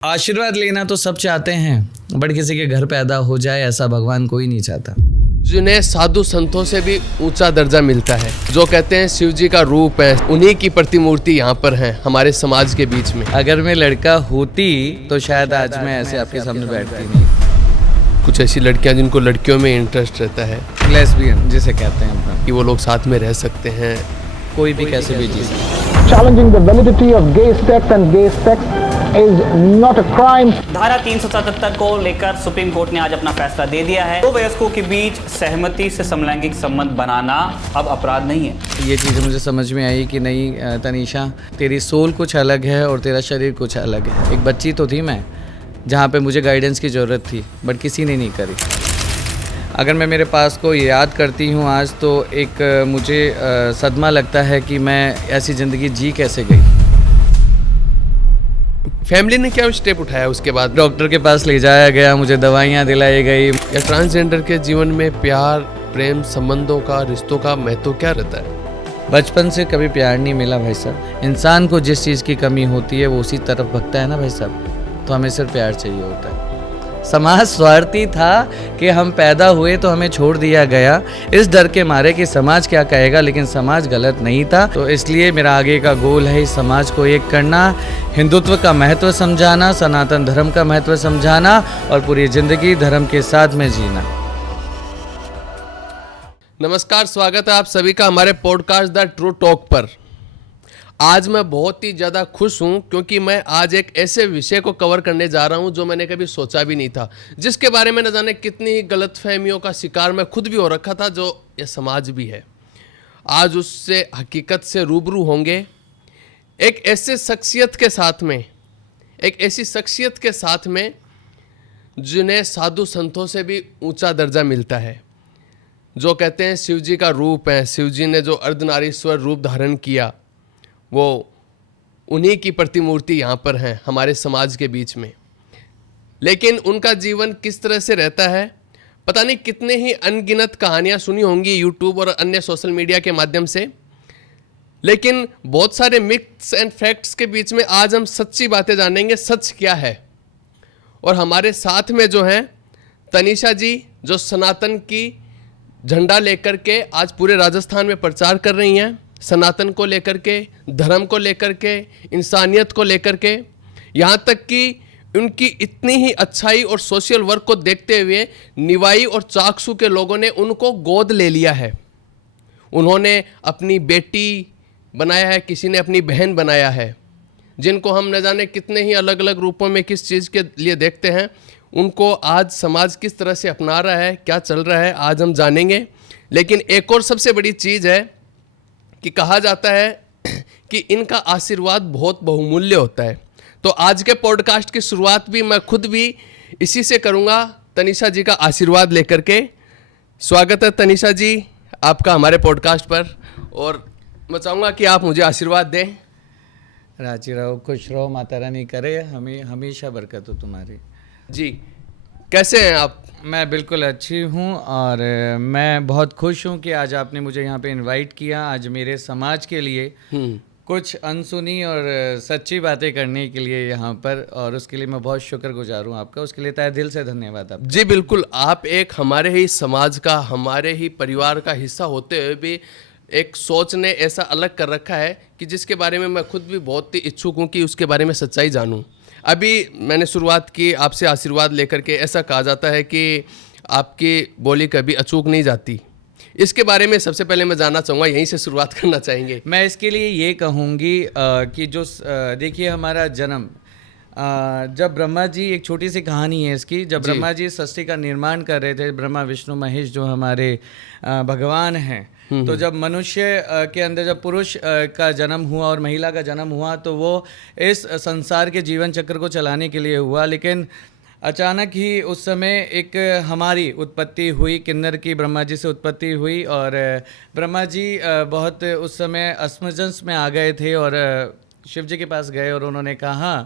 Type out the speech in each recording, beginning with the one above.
आशीर्वाद लेना तो सब चाहते हैं, बट किसी के घर पैदा हो जाए ऐसा भगवान कोई नहीं चाहता। जिन्हें साधु संतों से भी ऊंचा दर्जा मिलता है, जो कहते हैं शिव जी का रूप है, उन्हीं की प्रतिमूर्ति यहाँ पर है हमारे समाज के बीच में। अगर मैं लड़का होती तो शायद आज मैं ऐसे आपके सामने बैठती नहीं। कुछ ऐसी लड़कियां जिनको लड़कियों में इंटरेस्ट रहता है, लेस्बियन जिसे कहते हैं अपना, कि वो लोग साथ में रह सकते हैं, कोई भी कैसे भी जी सकता है। Challenging the validity of gay sex and gay sex is not a crime. धारा 377 को लेकर सुप्रीम कोर्ट ने आज अपना फैसला दे दिया है। दो वयस्कों के बीच सहमति से समलैंगिक संबंध बनाना अब अपराध नहीं है। ये चीज़ मुझे समझ में आई कि नहीं तनीषा, तेरी सोल कुछ अलग है और तेरा शरीर कुछ अलग है। एक बच्ची तो थी मैं, जहाँ पे मुझे गाइडेंस की ज़रूरत थी, बट किसी ने नहीं करी। अगर मैं मेरे पास को याद करती हूँ आज, तो एक मुझे सदमा लगता है कि मैं ऐसी ज़िंदगी जी कैसे गई। फैमिली ने क्या स्टेप उठाया उसके बाद? डॉक्टर के पास ले जाया गया, मुझे दवाइयाँ दिलाई गई। या ट्रांसजेंडर के जीवन में प्यार, प्रेम, संबंधों का, रिश्तों का महत्व क्या रहता है? बचपन से कभी प्यार नहीं मिला भाई साहब। इंसान को जिस चीज़ की कमी होती है वो उसी तरफ भगता है ना भाई साहब। तो हमें सिर्फ प्यार चाहिए होता है। समाज स्वार्थी था कि हम पैदा हुए तो हमें छोड़ दिया गया, इस डर के मारे कि समाज क्या कहेगा, लेकिन समाज गलत नहीं था। तो इसलिए मेरा आगे का गोल है इस समाज को एक करना, हिंदुत्व का महत्व समझाना, सनातन धर्म का महत्व समझाना और पूरी ज़िंदगी धर्म के साथ में जीना। नमस्कार, स्वागत है आप सभी का हमारे पॉडकास्ट द ट्रू टॉक पर। आज मैं बहुत ही ज़्यादा खुश हूँ क्योंकि मैं आज एक ऐसे विषय को कवर करने जा रहा हूँ जो मैंने कभी सोचा भी नहीं था, जिसके बारे में न जाने कितनी ही गलतफहमियों का शिकार मैं खुद भी हो रखा था, जो ये समाज भी है। आज उससे हकीकत से रूबरू होंगे, एक ऐसे शख्सियत के साथ में, एक ऐसी शख्सियत के साथ में जिन्हें साधु संतों से भी ऊंचा दर्जा मिलता है, जो कहते हैं शिव जी का रूप है। शिव जी ने जो अर्धनारीश्वर रूप धारण किया, वो उन्हीं की प्रतिमूर्ति यहाँ पर है हमारे समाज के बीच में। लेकिन उनका जीवन किस तरह से रहता है, पता नहीं कितने ही अनगिनत कहानियाँ सुनी होंगी यूट्यूब और अन्य सोशल मीडिया के माध्यम से, लेकिन बहुत सारे मिथ्स एंड फैक्ट्स के बीच में आज हम सच्ची बातें जानेंगे, सच क्या है। और हमारे साथ में जो हैं तनीषा जी, जो सनातन की झंडा लेकर के आज पूरे राजस्थान में प्रचार कर रही हैं, सनातन को लेकर के, धर्म को लेकर के, इंसानियत को लेकर के, यहाँ तक कि उनकी इतनी ही अच्छाई और सोशल वर्क को देखते हुए निवाई और चाकसू के लोगों ने उनको गोद ले लिया है। उन्होंने अपनी बेटी बनाया है, किसी ने अपनी बहन बनाया है, जिनको हम न जाने कितने ही अलग अलग रूपों में किस चीज़ के लिए देखते हैं। उनको आज समाज किस तरह से अपना रहा है, क्या चल रहा है, आज हम जानेंगे। लेकिन एक और सबसे बड़ी चीज़ है कि कहा जाता है कि इनका आशीर्वाद बहुत बहुमूल्य होता है। तो आज के पॉडकास्ट की शुरुआत भी मैं खुद भी इसी से करूंगा, तनीषा जी का आशीर्वाद लेकर के। स्वागत है तनीषा जी आपका हमारे पॉडकास्ट पर, और मैं चाहूँगा कि आप मुझे आशीर्वाद दें। राजी रहो, खुश रहो, माता रानी करे हमें हमेशा बरकत हो तुम्हारी। जी, कैसे हैं आप? मैं बिल्कुल अच्छी हूँ और मैं बहुत खुश हूँ कि आज आपने मुझे यहाँ पे इनवाइट किया, आज मेरे समाज के लिए कुछ अनसुनी और सच्ची बातें करने के लिए यहाँ पर, और उसके लिए मैं बहुत शुक्रगुजार हूँ आपका। उसके लिए तहे दिल से धन्यवाद आपका। जी बिल्कुल, आप एक हमारे ही समाज का, हमारे ही परिवार का हिस्सा होते हुए भी एक सोच ने ऐसा अलग कर रखा है कि जिसके बारे में मैं खुद भी बहुत ही इच्छुक हूँ कि उसके बारे में सच्चाई जानूँ। अभी मैंने शुरुआत की आपसे आशीर्वाद लेकर के। ऐसा कहा जाता है कि आपकी बोली कभी अचूक नहीं जाती। इसके बारे में सबसे पहले मैं जानना चाहूँगा, यहीं से शुरुआत करना चाहेंगे। मैं इसके लिए ये कहूँगी कि जो देखिए हमारा जन्म, जब ब्रह्मा जी, एक छोटी सी कहानी है इसकी, जब ब्रह्मा जी सृष्टि का निर्माण कर रहे थे, ब्रह्मा विष्णु महेश जो हमारे भगवान हैं, तो जब मनुष्य के अंदर जब पुरुष का जन्म हुआ और महिला का जन्म हुआ, तो वो इस संसार के जीवन चक्र को चलाने के लिए हुआ। लेकिन अचानक ही उस समय एक हमारी उत्पत्ति हुई, किन्नर की ब्रह्मा जी से उत्पत्ति हुई, और ब्रह्मा जी बहुत उस समय असमंजस में आ गए थे और शिव जी के पास गए और उन्होंने कहा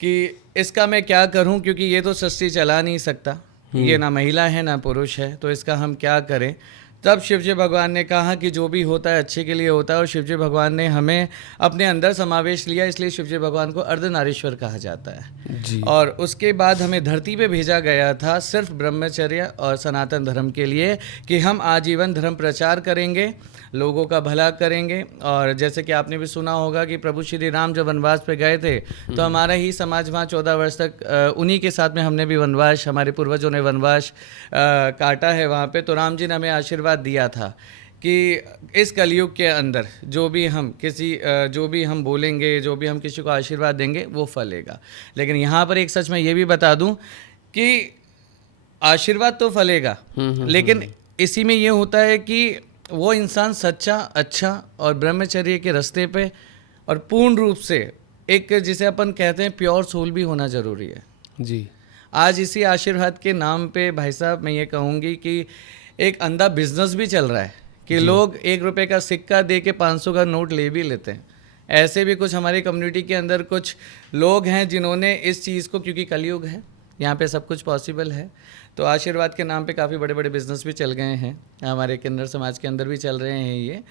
कि इसका मैं क्या करूं, क्योंकि ये तो सृष्टि चला नहीं सकता, ये ना महिला है ना पुरुष है, तो इसका हम क्या करें। तब शिव जी भगवान ने कहा कि जो भी होता है अच्छे के लिए होता है, और शिव जी भगवान ने हमें अपने अंदर समावेश लिया, इसलिए शिव जी भगवान को अर्धनारीश्वर कहा जाता है। जी। और उसके बाद हमें धरती पे भेजा गया था सिर्फ ब्रह्मचर्य और सनातन धर्म के लिए, कि हम आजीवन धर्म प्रचार करेंगे, लोगों का भला करेंगे। और जैसे कि आपने भी सुना होगा कि प्रभु श्री राम जब वनवास पे गए थे तो हमारा ही समाज वहाँ 14 वर्ष तक उन्हीं के साथ में हमने भी वनवास, हमारे पूर्वजों ने वनवास काटा है वहाँ पे। तो राम जी ने हमें आशीर्वाद दिया था कि इस कलयुग के अंदर जो भी हम बोलेंगे, जो भी हम किसी को आशीर्वाद देंगे वो फलेगा। लेकिन यहाँ पर एक सच मैं ये भी बता दूं कि आशीर्वाद तो फलेगा, लेकिन इसी में ये होता है कि वो इंसान सच्चा, अच्छा और ब्रह्मचर्य के रास्ते पे और पूर्ण रूप से एक, जिसे अपन कहते हैं, प्योर सोल भी होना ज़रूरी है। जी। आज इसी आशीर्वाद के नाम पे भाई साहब मैं ये कहूँगी कि एक अंधा बिजनेस भी चल रहा है कि लोग 1 रुपये का सिक्का दे के 500 का नोट ले भी लेते हैं। ऐसे भी कुछ हमारी कम्युनिटी के अंदर कुछ लोग हैं जिन्होंने इस चीज़ को, क्योंकि कलयुग है, यहाँ पे सब कुछ पॉसिबल है, तो आशीर्वाद के नाम पे काफ़ी बड़े बड़े बिजनेस भी चल गए हैं, हमारे किन्नर समाज के अंदर भी चल रहे हैं ये।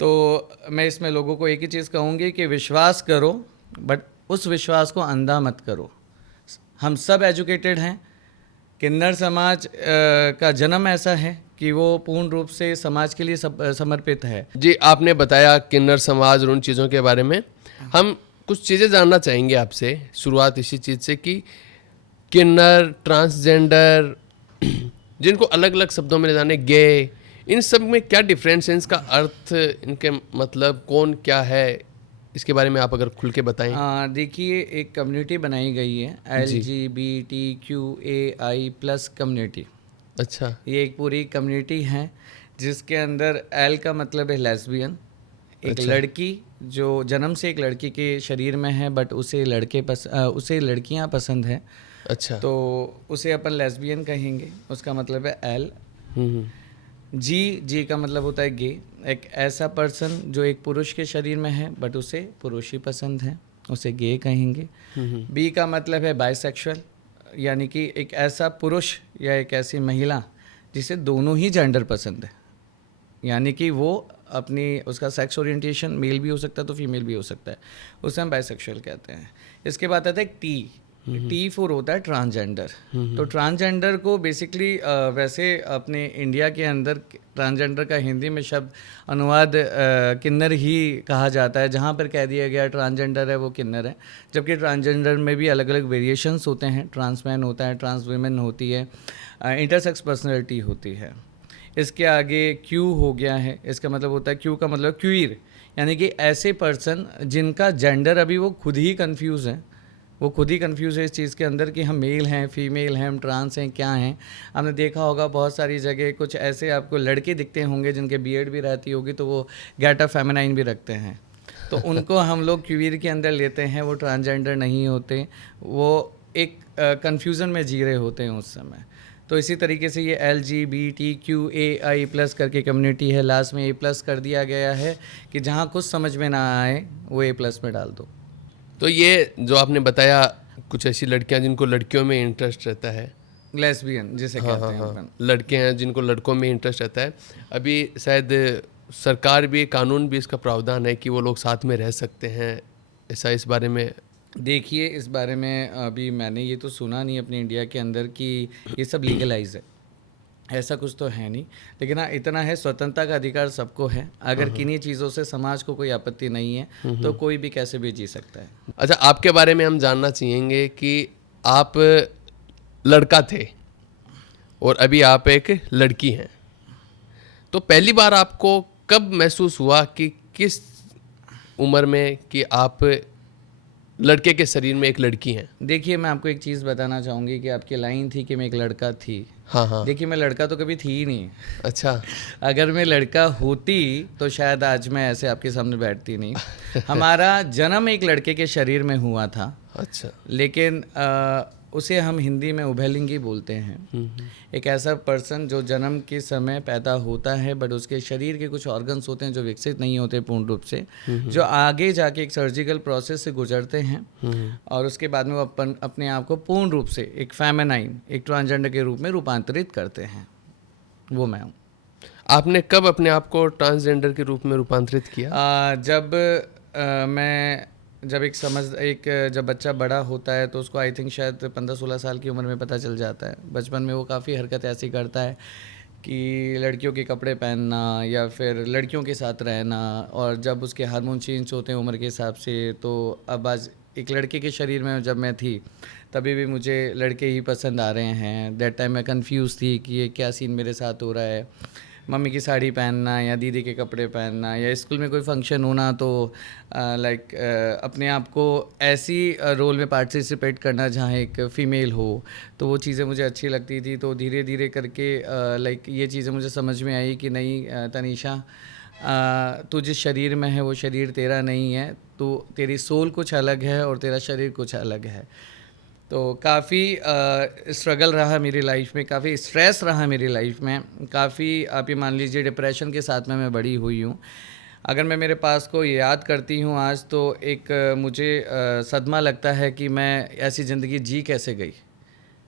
तो मैं इसमें लोगों को एक ही चीज़ कहूँगी कि विश्वास करो, बट उस विश्वास को अंधा मत करो। हम सब एजुकेटेड हैं, किन्नर समाज का जन्म ऐसा है कि वो पूर्ण रूप से समाज के लिए समर्पित है। जी, आपने बताया किन्नर समाज और उन चीज़ों के बारे में। हम कुछ चीज़ें जानना चाहेंगे आपसे, शुरुआत इसी चीज़ से कि किन्नर, ट्रांसजेंडर, जिनको अलग अलग शब्दों में जाने, गे, इन सब में क्या डिफरेंस है, इनका अर्थ, इनके मतलब कौन क्या है, इसके बारे में आप अगर खुल के बताएं। देखिए, एक कम्युनिटी बनाई गई है LGBTQAI+ कम्युनिटी। अच्छा। ये एक पूरी कम्युनिटी है जिसके अंदर L का मतलब है लेस्बियन, एक लड़की जो जन्म से एक लड़की के शरीर में है, बट उसे उसे लड़कियां पसंद है। अच्छा। तो उसे अपन लेस्बियन कहेंगे, उसका मतलब है L। जी का मतलब होता है गे, एक ऐसा पर्सन जो एक पुरुष के शरीर में है बट उसे पुरुष ही पसंद है, उसे गे कहेंगे। बी का मतलब है बाइसेक्सुअल, यानी कि एक ऐसा पुरुष या एक ऐसी महिला जिसे दोनों ही जेंडर पसंद है, यानी कि वो अपनी, उसका सेक्स ओरिएंटेशन मेल भी हो सकता है तो फीमेल भी हो सकता है, उसे हम बाइसेक्सुअल कहते हैं। इसके बाद आता है T4 होता है ट्रांसजेंडर। तो ट्रांसजेंडर को बेसिकली वैसे अपने इंडिया के अंदर ट्रांसजेंडर का हिंदी में शब्द अनुवाद किन्नर ही कहा जाता है, जहाँ पर कह दिया गया ट्रांसजेंडर है वो किन्नर है। जबकि ट्रांसजेंडर में भी अलग अलग वेरिएशंस होते हैं, ट्रांसमैन होता है, ट्रांस वीमेन होती है, इंटरसेक्स पर्सनैलिटी होती है। इसके आगे Q हो गया है, इसका मतलब होता है, Q का मतलब क्यूर, यानी कि ऐसे पर्सन जिनका जेंडर अभी वो खुद ही कंफ्यूज है, वो खुद ही कंफ्यूज है इस चीज़ के अंदर कि हम मेल हैं, फीमेल हैं, हम ट्रांस हैं, क्या हैं। आपने देखा होगा बहुत सारी जगह कुछ ऐसे आपको लड़के दिखते होंगे जिनके बीएड भी रहती होगी, तो वो गेट अप फेमिनाइन भी रखते हैं, तो उनको हम लोग क्यूर के अंदर लेते हैं, वो ट्रांसजेंडर नहीं होते, वो एक कन्फ्यूज़न में जी रहे होते हैं उस समय। तो इसी तरीके से ये LGBTQAI+ करके कम्युनिटी है, लास्ट में A+ कर दिया गया है कि जहाँ कुछ समझ में ना आए वो A+ में डाल दो। तो ये जो आपने बताया, कुछ ऐसी लड़कियां जिनको लड़कियों में इंटरेस्ट रहता है, लेस्बियन जिसे कहते हैं अपन। लड़के हैं जिनको लड़कों में इंटरेस्ट रहता है, अभी शायद सरकार भी, कानून भी इसका प्रावधान है कि वो लोग साथ में रह सकते हैं, ऐसा इस बारे में? देखिए, इस बारे में अभी मैंने ये तो सुना नहीं अपने इंडिया के अंदर कि ये सब लीगलाइज है, ऐसा कुछ तो है नहीं। लेकिन हाँ, इतना है, स्वतंत्रता का अधिकार सबको है। अगर किन्हीं चीज़ों से समाज को कोई आपत्ति नहीं है तो कोई भी कैसे भी जी सकता है। अच्छा, आपके बारे में हम जानना चाहेंगे कि आप लड़का थे और अभी आप एक लड़की हैं, तो पहली बार आपको कब महसूस हुआ कि किस उम्र में कि आप लड़के के शरीर में एक लड़की हैं? देखिए, मैं आपको एक चीज़ बताना चाहूँगी कि आपकी लाइन थी कि मैं एक लड़का थी। हाँ। देखिए, मैं लड़का तो कभी थी ही नहीं। अच्छा। अगर मैं लड़का होती तो शायद आज मैं ऐसे आपके सामने बैठती नहीं। हमारा जन्म एक लड़के के शरीर में हुआ था। अच्छा। लेकिन उसे हम हिंदी में उभयलिंगी बोलते हैं। एक ऐसा पर्सन जो जन्म के समय पैदा होता है, बट उसके शरीर के कुछ ऑर्गन्स होते हैं जो विकसित नहीं होते पूर्ण रूप से, जो आगे जाके एक सर्जिकल प्रोसेस से गुजरते हैं और उसके बाद में वो अपने आप को पूर्ण रूप से एक फेमिनाइन, एक ट्रांसजेंडर के रूप में रूपांतरित करते हैं। वो मैं हूँ। आपने कब अपने आप को ट्रांसजेंडर के रूप में रूपांतरित किया? जब बच्चा बड़ा होता है तो उसको आई थिंक शायद 15-16 साल की उम्र में पता चल जाता है। बचपन में वो काफ़ी हरकत ऐसी करता है कि लड़कियों के कपड़े पहनना या फिर लड़कियों के साथ रहना, और जब उसके हार्मोन चेंज होते हैं उम्र के हिसाब से, तो अब आज एक लड़के के शरीर में जब मैं थी तभी भी मुझे लड़के ही पसंद आ रहे हैं। दैट टाइम मैं कंफ्यूज थी कि ये क्या सीन मेरे साथ हो रहा है। मम्मी की साड़ी पहनना या दीदी के कपड़े पहनना या स्कूल में कोई फंक्शन होना तो अपने आप को ऐसी रोल में पार्टिसिपेट करना जहाँ एक फ़ीमेल हो, तो वो चीज़ें मुझे अच्छी लगती थी। तो धीरे धीरे करके ये चीज़ें मुझे समझ में आई कि नहीं तनीषा, तू जिस शरीर में है वो शरीर तेरा नहीं है, तो तेरी सोल कुछ अलग है और तेरा शरीर कुछ अलग है। तो काफ़ी स्ट्रगल रहा मेरी लाइफ में, काफ़ी स्ट्रेस रहा मेरी लाइफ में, काफ़ी आप ये मान लीजिए डिप्रेशन के साथ में मैं बड़ी हुई हूँ। अगर मैं मेरे पास को याद करती हूँ आज तो एक मुझे सदमा लगता है कि मैं ऐसी ज़िंदगी जी कैसे गई,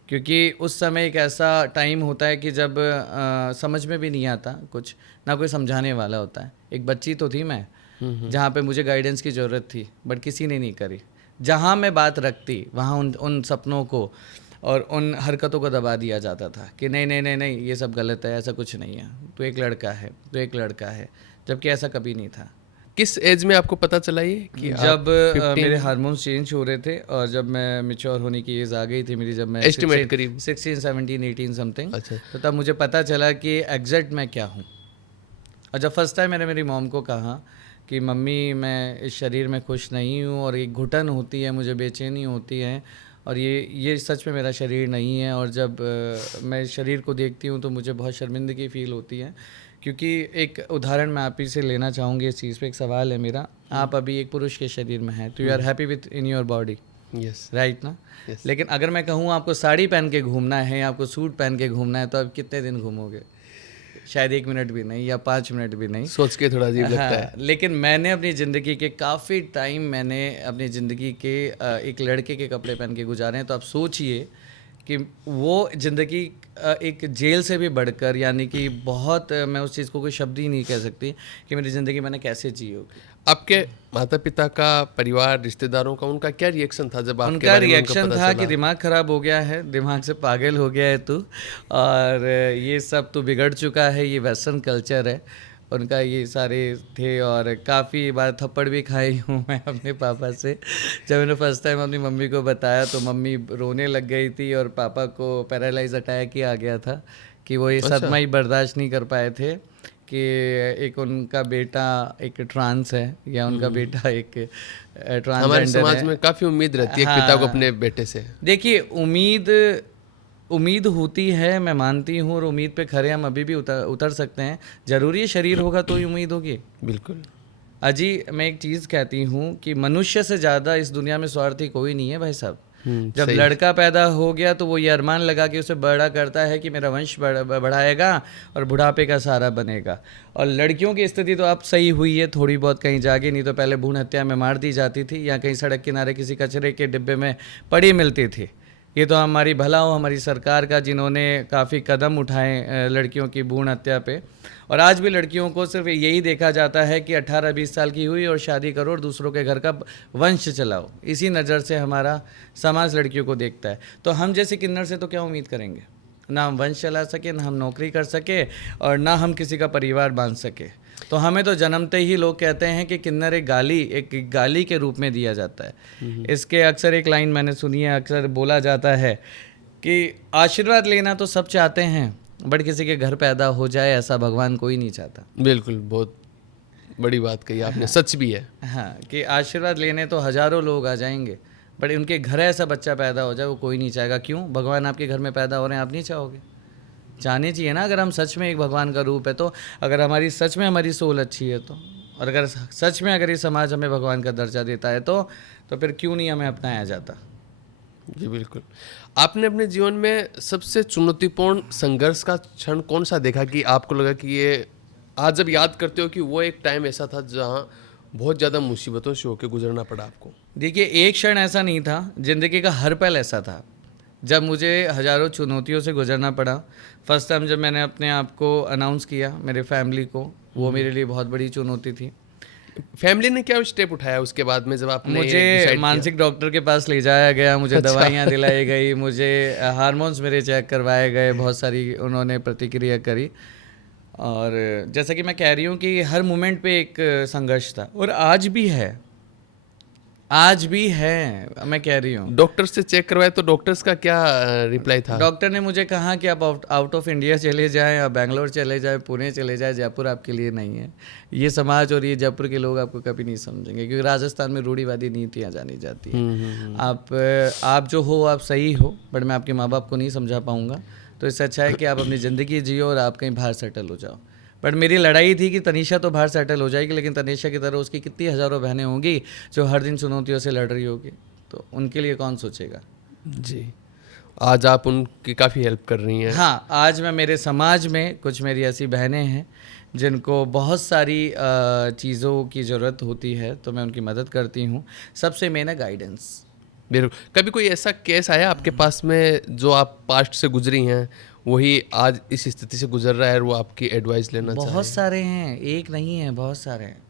क्योंकि उस समय एक ऐसा टाइम होता है कि जब समझ में भी नहीं आता कुछ, ना कोई समझाने वाला होता है। एक बच्ची तो थी मैं, जहाँ पे मुझे गाइडेंस की ज़रूरत थी, बट किसी ने नहीं करी। जहाँ मैं बात रखती वहाँ उन सपनों को और उन हरकतों को दबा दिया जाता था कि नहीं नहीं नहीं नहीं, ये सब गलत है, ऐसा कुछ नहीं है, तो एक लड़का है, तो एक लड़का है, जबकि ऐसा कभी नहीं था। किस एज में आपको पता चला ये कि जब मेरे हार्मोन्स चेंज हो रहे थे और जब मैं मैच्योर होने की एज आ गई थी मेरी, जब मैं एस्टिमेट करीब 16, 17, 18 समथिंग, अच्छा। तो तब मुझे पता चला कि एग्जैक्ट मैं क्या हूँ। और जब फर्स्ट टाइम मैंने मेरी मॉम को कहा कि मम्मी मैं इस शरीर में खुश नहीं हूँ और एक घुटन होती है, मुझे बेचैनी होती है और ये सच में मेरा शरीर नहीं है, और जब मैं शरीर को देखती हूँ तो मुझे बहुत शर्मिंदगी फ़ील होती है। क्योंकि एक उदाहरण मैं आप ही से लेना चाहूँगी इस चीज़ पे। एक सवाल है मेरा, आप अभी एक पुरुष के शरीर में हैं तो you are happy with in your body, yes right ना? लेकिन अगर मैं कहूँ आपको साड़ी पहन के घूमना है या आपको सूट पहन के घूमना है, तो आप कितने दिन घूमोगे? शायद 1 मिनट भी नहीं या 5 मिनट भी नहीं। सोच के थोड़ा अजीब लगता है। लेकिन मैंने अपनी ज़िंदगी के काफ़ी टाइम मैंने अपनी ज़िंदगी के एक लड़के के कपड़े पहन के गुजारे हैं। तो आप सोचिए कि वो ज़िंदगी एक जेल से भी बढ़कर, यानी कि बहुत, मैं उस चीज़ को कोई शब्द ही नहीं कह सकती कि मेरी ज़िंदगी मैंने कैसे जी होगी। आपके माता पिता का, परिवार, रिश्तेदारों का, उनका क्या रिएक्शन था जब आपके उनका बारे में उनको रिएक्शन पता था चला? कि दिमाग ख़राब हो गया है, दिमाग से पागल हो गया है तू, और ये सब तो बिगड़ चुका है, ये वेस्टर्न कल्चर है। उनका ये सारे थे, और काफ़ी बार थप्पड़ भी खाई हूँ मैं अपने पापा से। जब मैंने फर्स्ट टाइम अपनी मम्मी को बताया तो मम्मी रोने लग गई थी, और पापा को पैरालाइज अटैक ही आ गया था कि वो ये सदमा ही बर्दाश्त नहीं कर पाए थे कि एक उनका बेटा एक ट्रांस है या उनका बेटा एक ट्रांसजेंडर हमारे है। समाज में काफ़ी उम्मीद रहती है एक पिता को अपने बेटे से। देखिए, उम्मीद होती है, मैं मानती हूँ, और उम्मीद पे खरे हम अभी भी उतर सकते हैं। ज़रूरी है शरीर होगा तो ही उम्मीद होगी? बिल्कुल। अजी, मैं एक चीज़ कहती हूँ कि मनुष्य से ज़्यादा इस दुनिया में स्वार्थी कोई नहीं है भाई साहब। जब लड़का पैदा हो गया तो वो ये अरमान लगा के उसे बड़ा करता है कि मेरा वंश बढ़ाएगा और बुढ़ापे का सहारा बनेगा। और लड़कियों की स्थिति तो अब सही हुई है थोड़ी बहुत कहीं जाके, नहीं तो पहले भ्रूण हत्या में मार दी जाती थी या कहीं सड़क किनारे किसी कचरे के डिब्बे में पड़ी मिलती थी। ये तो हमारी भला हो हमारी सरकार का, जिन्होंने काफ़ी कदम उठाए लड़कियों की भ्रूण हत्या पे। और आज भी लड़कियों को सिर्फ यही देखा जाता है कि 18-20 साल की हुई और शादी करो और दूसरों के घर का वंश चलाओ। इसी नज़र से हमारा समाज लड़कियों को देखता है। तो हम जैसे किन्नर से तो क्या उम्मीद करेंगे? ना हम वंश चला सके, ना हम नौकरी कर सके, और ना हम किसी का परिवार बांध सके। तो हमें तो जन्मते ही लोग कहते हैं कि किन्नर एक गाली के रूप में दिया जाता है। इसके अक्सर एक लाइन मैंने सुनी है, अक्सर बोला जाता है कि आशीर्वाद लेना तो सब चाहते हैं, बट किसी के घर पैदा हो जाए ऐसा भगवान कोई नहीं चाहता। बिल्कुल, बहुत बड़ी बात कही आपने, सच भी है। हाँ, कि आशीर्वाद लेने तो हज़ारों लोग आ जाएंगे, बट उनके घर ऐसा बच्चा पैदा हो जाए वो कोई नहीं चाहेगा। क्यों? भगवान आपके घर में पैदा हो रहे हैं, आप नहीं चाहोगे? चाहने चाहिए ना। अगर हम सच में एक भगवान का रूप है तो, अगर हमारी सच में हमारी सोल अच्छी है तो, और अगर सच में अगर ये समाज हमें भगवान का दर्जा देता है तो फिर क्यों नहीं हमें अपनाया जाता? जी बिल्कुल। आपने अपने जीवन में सबसे चुनौतीपूर्ण संघर्ष का क्षण कौन सा देखा कि आपको लगा कि ये, आज जब याद करते हो कि वो एक टाइम ऐसा था जहाँ बहुत ज़्यादा मुसीबतों से होकर गुजरना पड़ा आपको? देखिए, एक क्षण ऐसा नहीं था, ज़िंदगी का हर पल ऐसा था। जब मुझे हज़ारों चुनौतियों से गुजरना पड़ा, फर्स्ट टाइम जब मैंने अपने आप को अनाउंस किया मेरे फैमिली को, वो मेरे लिए बहुत बड़ी चुनौती थी। फैमिली ने क्या स्टेप उठाया उसके बाद में जब आपने मुझे decide मानसिक डॉक्टर के पास ले जाया गया, मुझे दवाइयाँ दिलाई गई, मुझे हार्मोन्स मेरे चेक करवाए गए, बहुत सारी उन्होंने प्रतिक्रिया करी। और जैसा कि मैं कह रही हूँ कि हर मोमेंट पे एक संघर्ष था, और आज भी है, आज भी है, मैं कह रही हूँ। डॉक्टर से चेक करवाया तो डॉक्टर्स का क्या रिप्लाई था? डॉक्टर ने मुझे कहा कि आप आउट ऑफ इंडिया चले जाएं, आप बैंगलोर चले जाएं, पुणे चले जाएं, जयपुर आपके लिए नहीं है। ये समाज और ये जयपुर के लोग आपको कभी नहीं समझेंगे, क्योंकि राजस्थान में रूढ़िवादी नीतियाँ जानी जाती हैं। आप जो हो आप सही हो, बट मैं आपके माँ बाप को नहीं समझा पाऊँगा, तो इससे अच्छा है कि आप अपनी ज़िंदगी जियो और आप कहीं बाहर सेटल हो जाओ। बट मेरी लड़ाई थी कि तनीषा तो बाहर सेटल हो जाएगी, लेकिन तनीषा की तरह उसकी कितनी हज़ारों बहनें होंगी जो हर दिन चुनौतियों से लड़ रही होगी, तो उनके लिए कौन सोचेगा। जी, आज आप उनकी काफ़ी हेल्प कर रही हैं। हाँ, आज मैं मेरे समाज में कुछ मेरी ऐसी बहनें हैं जिनको बहुत सारी चीज़ों की ज़रूरत होती है, तो मैं उनकी मदद करती हूँ। सबसे मेन है गाइडेंस। बिल्कुल। कभी कोई ऐसा केस आया आपके पास में जो आप पास्ट से गुजरी हैं, वही आज इस स्थिति से गुजर रहा है और वो आपकी एडवाइस लेना चाहे? बहुत सारे हैं, एक नहीं है, बहुत सारे हैं।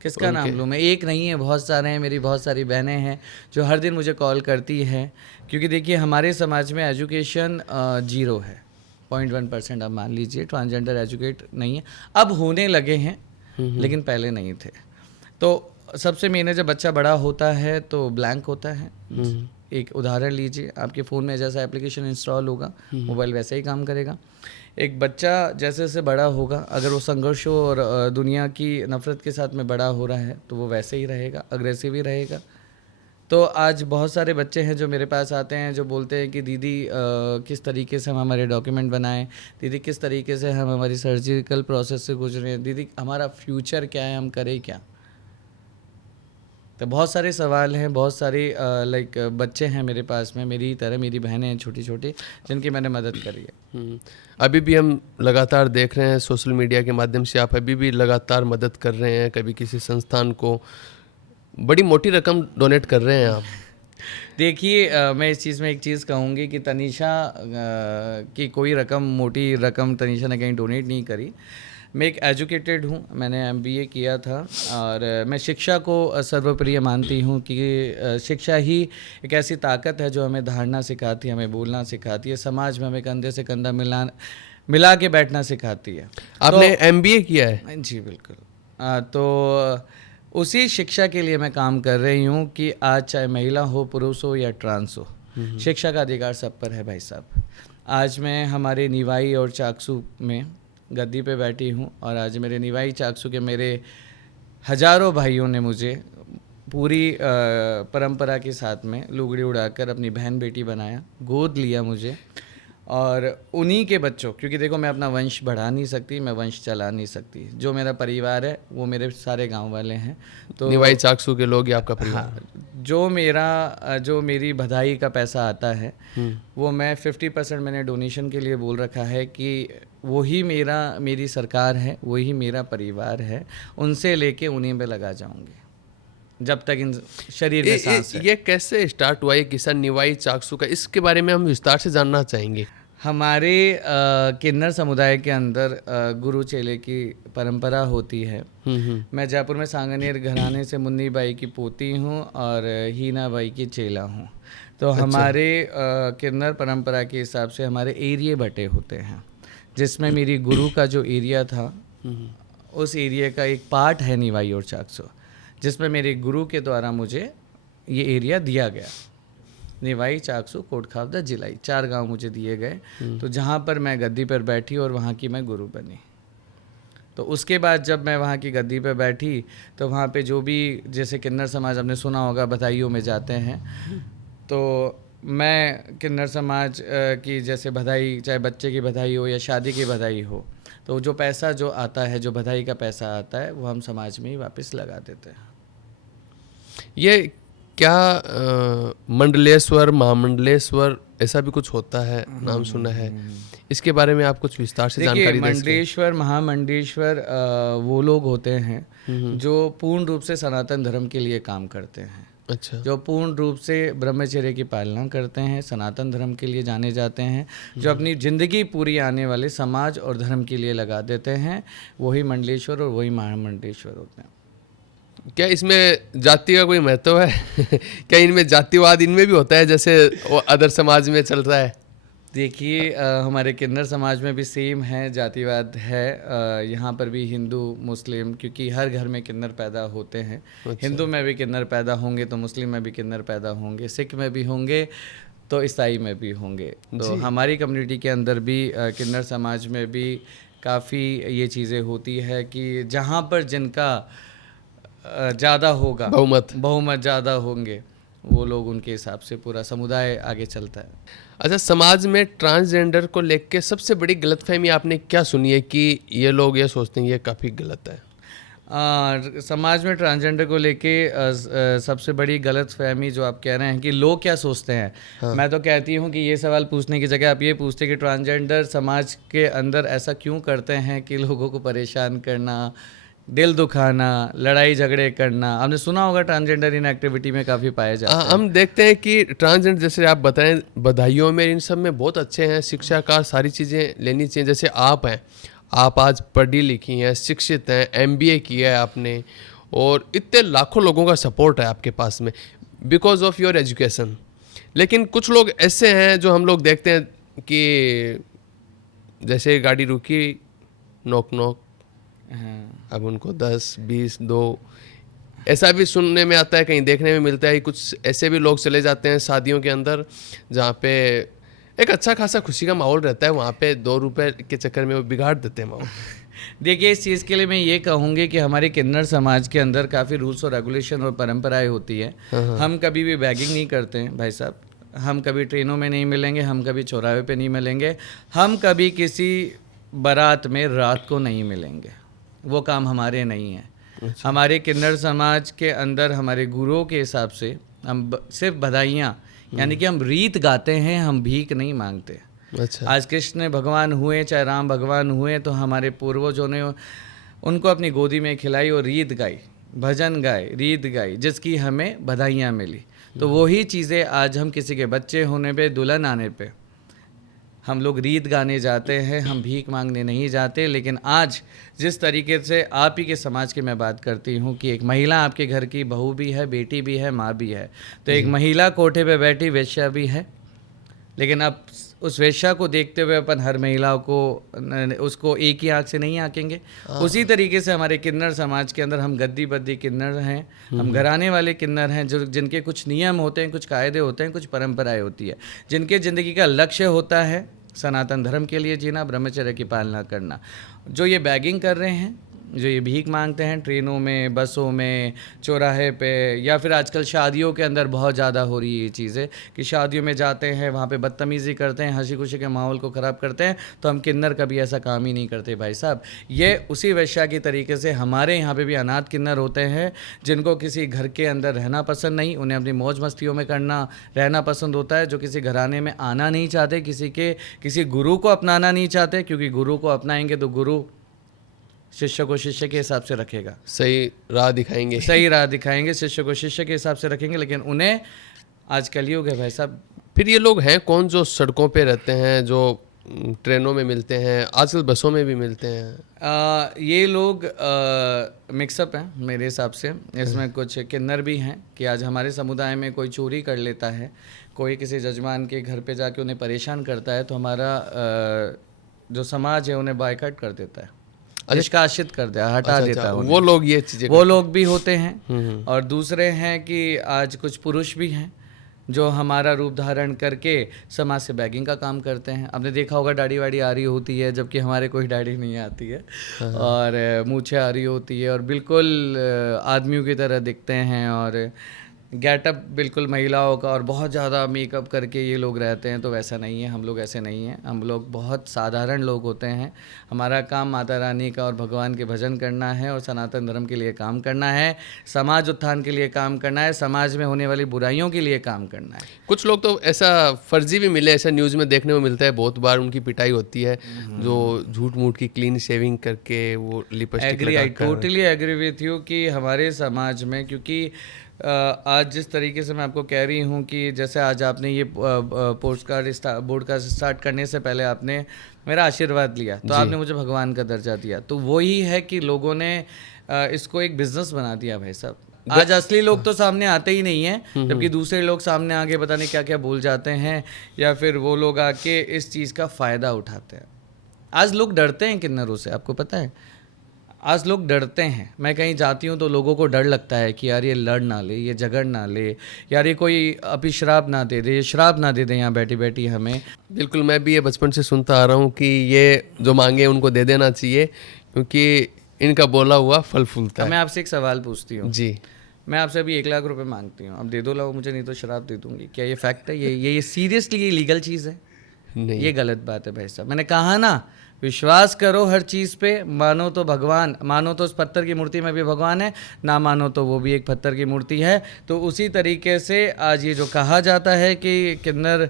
किसका नाम लूँ मैं? एक नहीं है, बहुत सारे हैं। मेरी बहुत सारी बहनें हैं जो हर दिन मुझे कॉल करती हैं, क्योंकि देखिए हमारे समाज में एजुकेशन 0 है, 0.1% आप मान लीजिए ट्रांसजेंडर एजुकेट नहीं है। अब होने लगे हैं, लेकिन पहले नहीं थे। तो सबसे मेन है, जब बच्चा बड़ा होता है तो ब्लैंक होता है। एक उदाहरण लीजिए, आपके फ़ोन में जैसा एप्लीकेशन इंस्टॉल होगा, मोबाइल वैसे ही काम करेगा। एक बच्चा जैसे जैसे बड़ा होगा, अगर वो संघर्षों और दुनिया की नफ़रत के साथ में बड़ा हो रहा है, तो वो वैसे ही रहेगा, अग्रेसिव ही रहेगा। तो आज बहुत सारे बच्चे हैं जो मेरे पास आते हैं, जो बोलते हैं कि दीदी किस तरीके से हम हमारे डॉक्यूमेंट बनाएं, दीदी किस तरीके से हम हमारी सर्जिकल प्रोसेस से गुजरे, दीदी हमारा फ्यूचर क्या है, हम करें क्या। तो बहुत सारे सवाल हैं, बहुत सारे बच्चे हैं मेरे पास में, मेरी तरह मेरी बहनें हैं छोटी छोटी, जिनकी मैंने मदद करी है। अभी भी हम लगातार देख रहे हैं सोशल मीडिया के माध्यम से आप अभी भी लगातार मदद कर रहे हैं, कभी किसी संस्थान को बड़ी मोटी रकम डोनेट कर रहे हैं आप। देखिए मैं इस चीज़ में एक चीज़ कहूँगी कि तनीषा की कोई मोटी रकम तनीषा ने कहीं डोनेट नहीं करी। मैं एक एजुकेटेड हूँ, मैंने MBA किया था, और मैं शिक्षा को सर्वप्रिय मानती हूँ कि शिक्षा ही एक ऐसी ताकत है जो हमें धारणा सिखाती है, हमें बोलना सिखाती है, समाज में हमें कंधे से कंधा मिला के बैठना सिखाती है। आपने MBA किया है? जी बिल्कुल। तो उसी शिक्षा के लिए मैं काम कर रही हूँ कि आज चाहे महिला हो, पुरुष हो या ट्रांस हो, शिक्षा का अधिकार सब पर है भाई साहब। आज मैं हमारे निवाई और चाकसू में गद्दी पे बैठी हूँ, और आज मेरे निवाई चाकसू के मेरे हजारों भाइयों ने मुझे पूरी परंपरा के साथ में लुगड़ी उड़ाकर अपनी बहन बेटी बनाया, गोद लिया मुझे, और उन्हीं के बच्चों, क्योंकि देखो मैं अपना वंश बढ़ा नहीं सकती, मैं वंश चला नहीं सकती, जो मेरा परिवार है वो मेरे सारे गांव वाले हैं। तो निवाई चाकसू के लोग ही आपका परिवार? हाँ, जो मेरी बधाई का पैसा आता है वो मैं 50% मैंने डोनेशन के लिए बोल रखा है कि वही मेरी सरकार है, वही मेरा परिवार है, उनसे लेके उन्हीं पे लगा जाऊंगी जब तक इन शरीर में सांस है। ये कैसे स्टार्ट हुआ ये किसान निवाई चाकसू का, इसके बारे में हम विस्तार से जानना चाहेंगे। हमारे किन्नर समुदाय के अंदर गुरु चेले की परंपरा होती है। मैं जयपुर में सांगनेर घराने से मुन्नी बाई की पोती हूँ और हीना बाई की चेला हूँ। तो हमारे किन्नर परंपरा के हिसाब से हमारे एरिया बटे होते हैं, जिसमें मेरी गुरु का जो एरिया था उस एरिया का एक पार्ट है निवाई और चाकसू, जिसमें मेरे गुरु के द्वारा मुझे ये एरिया दिया गया। निवाई, चाकसू, कोटखावदा, जिलाई, 4 गांव मुझे दिए गए। तो जहाँ पर मैं गद्दी पर बैठी और वहाँ की मैं गुरु बनी। तो उसके बाद जब मैं वहाँ की गद्दी पर बैठी तो वहाँ पे जो भी, जैसे किन्नर समाज आपने सुना होगा बधाइयों में जाते हैं, तो मैं किन्नर समाज की जैसे बधाई, चाहे बच्चे की बधाई हो या शादी की बधाई हो, तो जो पैसा जो आता है, जो बधाई का पैसा आता है, वो हम समाज में ही वापस लगा देते हैं। ये क्या मंडलेश्वर, महामंडलेश्वर ऐसा भी कुछ होता है, नाम सुना है, इसके बारे में आप कुछ विस्तार से जानकारी दें। मंडलेश्वर, महामंडलेश्वर वो लोग होते हैं जो पूर्ण रूप से सनातन धर्म के लिए काम करते हैं। अच्छा। जो पूर्ण रूप से ब्रह्मचर्य की पालना करते हैं, सनातन धर्म के लिए जाने जाते हैं, जो अपनी जिंदगी पूरी आने वाले समाज और धर्म के लिए लगा देते हैं, वही मंडलेश्वर और वही महामंडलेश्वर होते हैं। क्या इसमें जाति का कोई महत्व है? क्या इनमें जातिवाद इनमें भी होता है जैसे वो अदर समाज में चल रहा है? देखिए हमारे किन्नर समाज में भी सेम है, जातिवाद है। यहाँ पर भी हिंदू मुस्लिम, क्योंकि हर घर में किन्नर पैदा होते हैं। हिंदू में भी किन्नर पैदा होंगे तो मुस्लिम में भी किन्नर पैदा होंगे, सिख में भी होंगे तो ईसाई में भी होंगे। तो हमारी कम्युनिटी के अंदर भी किन्नर समाज में भी काफ़ी ये चीज़ें होती है कि जहाँ पर जिनका ज़्यादा होगा, बहुमत ज़्यादा होंगे, वो लोग उनके हिसाब से पूरा समुदाय आगे चलता है। अच्छा, समाज में ट्रांसजेंडर को लेके सबसे बड़ी गलतफहमी आपने क्या सुनी है कि ये लोग ये सोचते हैं ये काफ़ी गलत है? समाज में ट्रांसजेंडर को लेके सबसे बड़ी गलतफहमी जो आप कह रहे हैं कि लोग क्या सोचते हैं, हाँ। मैं तो कहती हूँ कि ये सवाल पूछने की जगह आप ये पूछते कि ट्रांसजेंडर समाज के अंदर ऐसा क्यों करते हैं कि लोगों को परेशान करना, दिल दुखाना, लड़ाई झगड़े करना। आपने सुना होगा ट्रांसजेंडर इन एक्टिविटी में काफ़ी पाए जाते हैं। हम देखते हैं कि ट्रांसजेंडर जैसे आप बताएं बधाइयों में इन सब में बहुत अच्छे हैं, शिक्षा का सारी चीज़ें लेनी चाहिए। जैसे आप हैं, आप आज पढ़ी लिखी हैं, शिक्षित हैं, MBA किया है आपने, और इतने लाखों लोगों का सपोर्ट है आपके पास में बिकॉज ऑफ योर एजुकेशन। लेकिन कुछ लोग ऐसे हैं जो हम लोग देखते हैं कि जैसे गाड़ी रुकी, नॉक नॉक, अब उनको 10, 20, 2 ऐसा भी सुनने में आता है, कहीं देखने में मिलता है। कुछ ऐसे भी लोग चले जाते हैं शादियों के अंदर जहाँ पे एक अच्छा खासा खुशी का माहौल रहता है, वहाँ पे 2 रुपए के चक्कर में वो बिगाड़ देते हैं माहौल। देखिए, इस चीज़ के लिए मैं ये कहूँगी कि हमारे किन्नर समाज के अंदर काफ़ी रूल्स और रेगुलेशन और परंपराएं होती है। हम कभी भी बैगिंग नहीं करते हैं भाई साहब, हम कभी ट्रेनों में नहीं मिलेंगे, हम कभी चौराहे पे नहीं मिलेंगे, हम कभी किसी बारात में रात को नहीं मिलेंगे, वो काम हमारे नहीं है। अच्छा। हमारे किन्नर समाज के अंदर हमारे गुरुओं के हिसाब से हम सिर्फ बधाइयाँ, यानी कि हम रीत गाते हैं, हम भीख नहीं मांगते। अच्छा। आज कृष्ण भगवान हुए चाहे राम भगवान हुए तो हमारे पूर्वजों ने उनको अपनी गोदी में खिलाई और रीत गाई, भजन गाए, रीत गाई, जिसकी हमें बधाइयाँ मिली। तो वही चीज़ें आज हम किसी के बच्चे होने पे, दुल्हन आने पे हम लोग रीत गाने जाते हैं, हम भीख मांगने नहीं जाते। लेकिन आज जिस तरीके से आप ही के समाज की मैं बात करती हूँ कि एक महिला आपके घर की बहू भी है, बेटी भी है, माँ भी है, तो एक महिला कोठे पे बैठी वेश्या भी है। लेकिन अब उस वेश्या को देखते हुए अपन हर महिला को उसको एक ही आंख से नहीं आंकेंगे। उसी तरीके से हमारे किन्नर समाज के अंदर हम गद्दी बद्दी किन्नर हैं, हम घराने वाले किन्नर हैं, जो जिनके कुछ नियम होते हैं, कुछ कायदे होते हैं, कुछ परंपराएं होती है, जिनके ज़िंदगी का लक्ष्य होता है सनातन धर्म के लिए जीना, ब्रह्मचर्य की पालना करना। जो ये बैगिंग कर रहे हैं, जो ये भीख मांगते हैं ट्रेनों में, बसों में, चौराहे पे, या फिर आजकल शादियों के अंदर बहुत ज़्यादा हो रही है ये चीज़ें कि शादियों में जाते हैं, वहाँ पे बदतमीज़ी करते हैं, हंसी खुशी के माहौल को ख़राब करते हैं। तो हम किन्नर कभी ऐसा काम ही नहीं करते भाई साहब। ये उसी वैश्या की तरीके से हमारे यहाँ पे भी अनाथ किन्नर होते हैं, जिनको किसी घर के अंदर रहना पसंद नहीं, उन्हें अपनी मौज मस्तियों में रहना पसंद होता है, जो किसी घराने में आना नहीं चाहते, किसी गुरु को अपनाना नहीं चाहते, क्योंकि गुरु को अपनाएंगे तो गुरु शिष्य को शिष्य के हिसाब से रखेगा, सही राह दिखाएंगे, शिष्य को शिष्य के हिसाब से रखेंगे। लेकिन उन्हें आज कलयुग है भाई साहब। फिर ये लोग हैं कौन जो सड़कों पे रहते हैं, जो ट्रेनों में मिलते हैं, आजकल बसों में भी मिलते हैं? ये लोग मिक्सअप हैं मेरे हिसाब से। इसमें कुछ किन्नर भी हैं कि आज हमारे समुदाय में कोई चोरी कर लेता है, कोई किसी जजमान के घर पे जाके उन्हें परेशान करता है, तो हमारा जो समाज है उन्हें बायकॉट कर देता है, निष्कासित कर दिया, हटा देता है। वो लोग ये चीज़ें, वो लोग भी होते हैं। और दूसरे हैं कि आज कुछ पुरुष भी हैं जो हमारा रूप धारण करके समाज से बैगिंग का काम करते हैं। आपने देखा होगा दाढ़ी वाड़ी आ रही होती है, जबकि हमारे कोई दाढ़ी नहीं आती है, और मूछें आ रही होती है, और बिल्कुल आदमियों की तरह दिखते हैं, और गेटअप बिल्कुल महिलाओं का, और बहुत ज़्यादा मेकअप करके ये लोग रहते हैं। तो वैसा नहीं है, हम लोग ऐसे नहीं हैं, हम लोग बहुत साधारण लोग होते हैं। हमारा काम माता रानी का और भगवान के भजन करना है, और सनातन धर्म के लिए काम करना है, समाज उत्थान के लिए काम करना है, समाज में होने वाली बुराइयों के लिए काम करना है। कुछ लोग तो ऐसा फर्जी भी मिले, ऐसा न्यूज़ में देखने को मिलता है, बहुत बार उनकी पिटाई होती है, जो झूठ मूठ की क्लीन शेविंग करके वो lipstick totally agree with you कि हमारे समाज में, क्योंकि आज जिस तरीके से मैं आपको कह रही हूँ कि जैसे आज आपने ये पॉडकास्ट स्टार्ट करने से पहले आपने मेरा आशीर्वाद लिया, तो आपने मुझे भगवान का दर्जा दिया, तो वही है कि लोगों ने इसको एक बिजनेस बना दिया भाई साहब। आज असली लोग तो सामने आते ही नहीं हैं, जबकि दूसरे लोग सामने आके पता नहीं क्या क्या बोल जाते हैं, या फिर वो लोग आके इस चीज़ का फ़ायदा उठाते हैं। आज लोग डरते हैं किन्नरों से, आपको पता है, आज लोग डरते हैं। मैं कहीं जाती हूँ तो लोगों को डर लगता है कि यार ये लड़ ना ले, ये झगड़ ना ले, यार ये कोई अभिश्राप ना दे दे, ये श्राप ना दे दे यहाँ बैठी बैठी हमें। बिल्कुल, मैं भी ये बचपन से सुनता आ रहा हूँ कि ये जो मांगे उनको दे देना चाहिए, क्योंकि इनका बोला हुआ फल फूलता तो मैं है। आपसे एक सवाल पूछती हूँ जी, मैं आपसे अभी 1 लाख रुपए मांगती हूँ, अब दे दो लाओ मुझे, नहीं तो शराब दे दूंगी, क्या ये फैक्ट है? ये सीरियसली ये लीगल चीज़ है? नहीं, ये गलत बात है भाई साहब। मैंने कहा ना, विश्वास करो हर चीज़ पे, मानो तो भगवान, मानो तो उस पत्थर की मूर्ति में भी भगवान है, ना मानो तो वो भी एक पत्थर की मूर्ति है। तो उसी तरीके से आज ये जो कहा जाता है कि किन्नर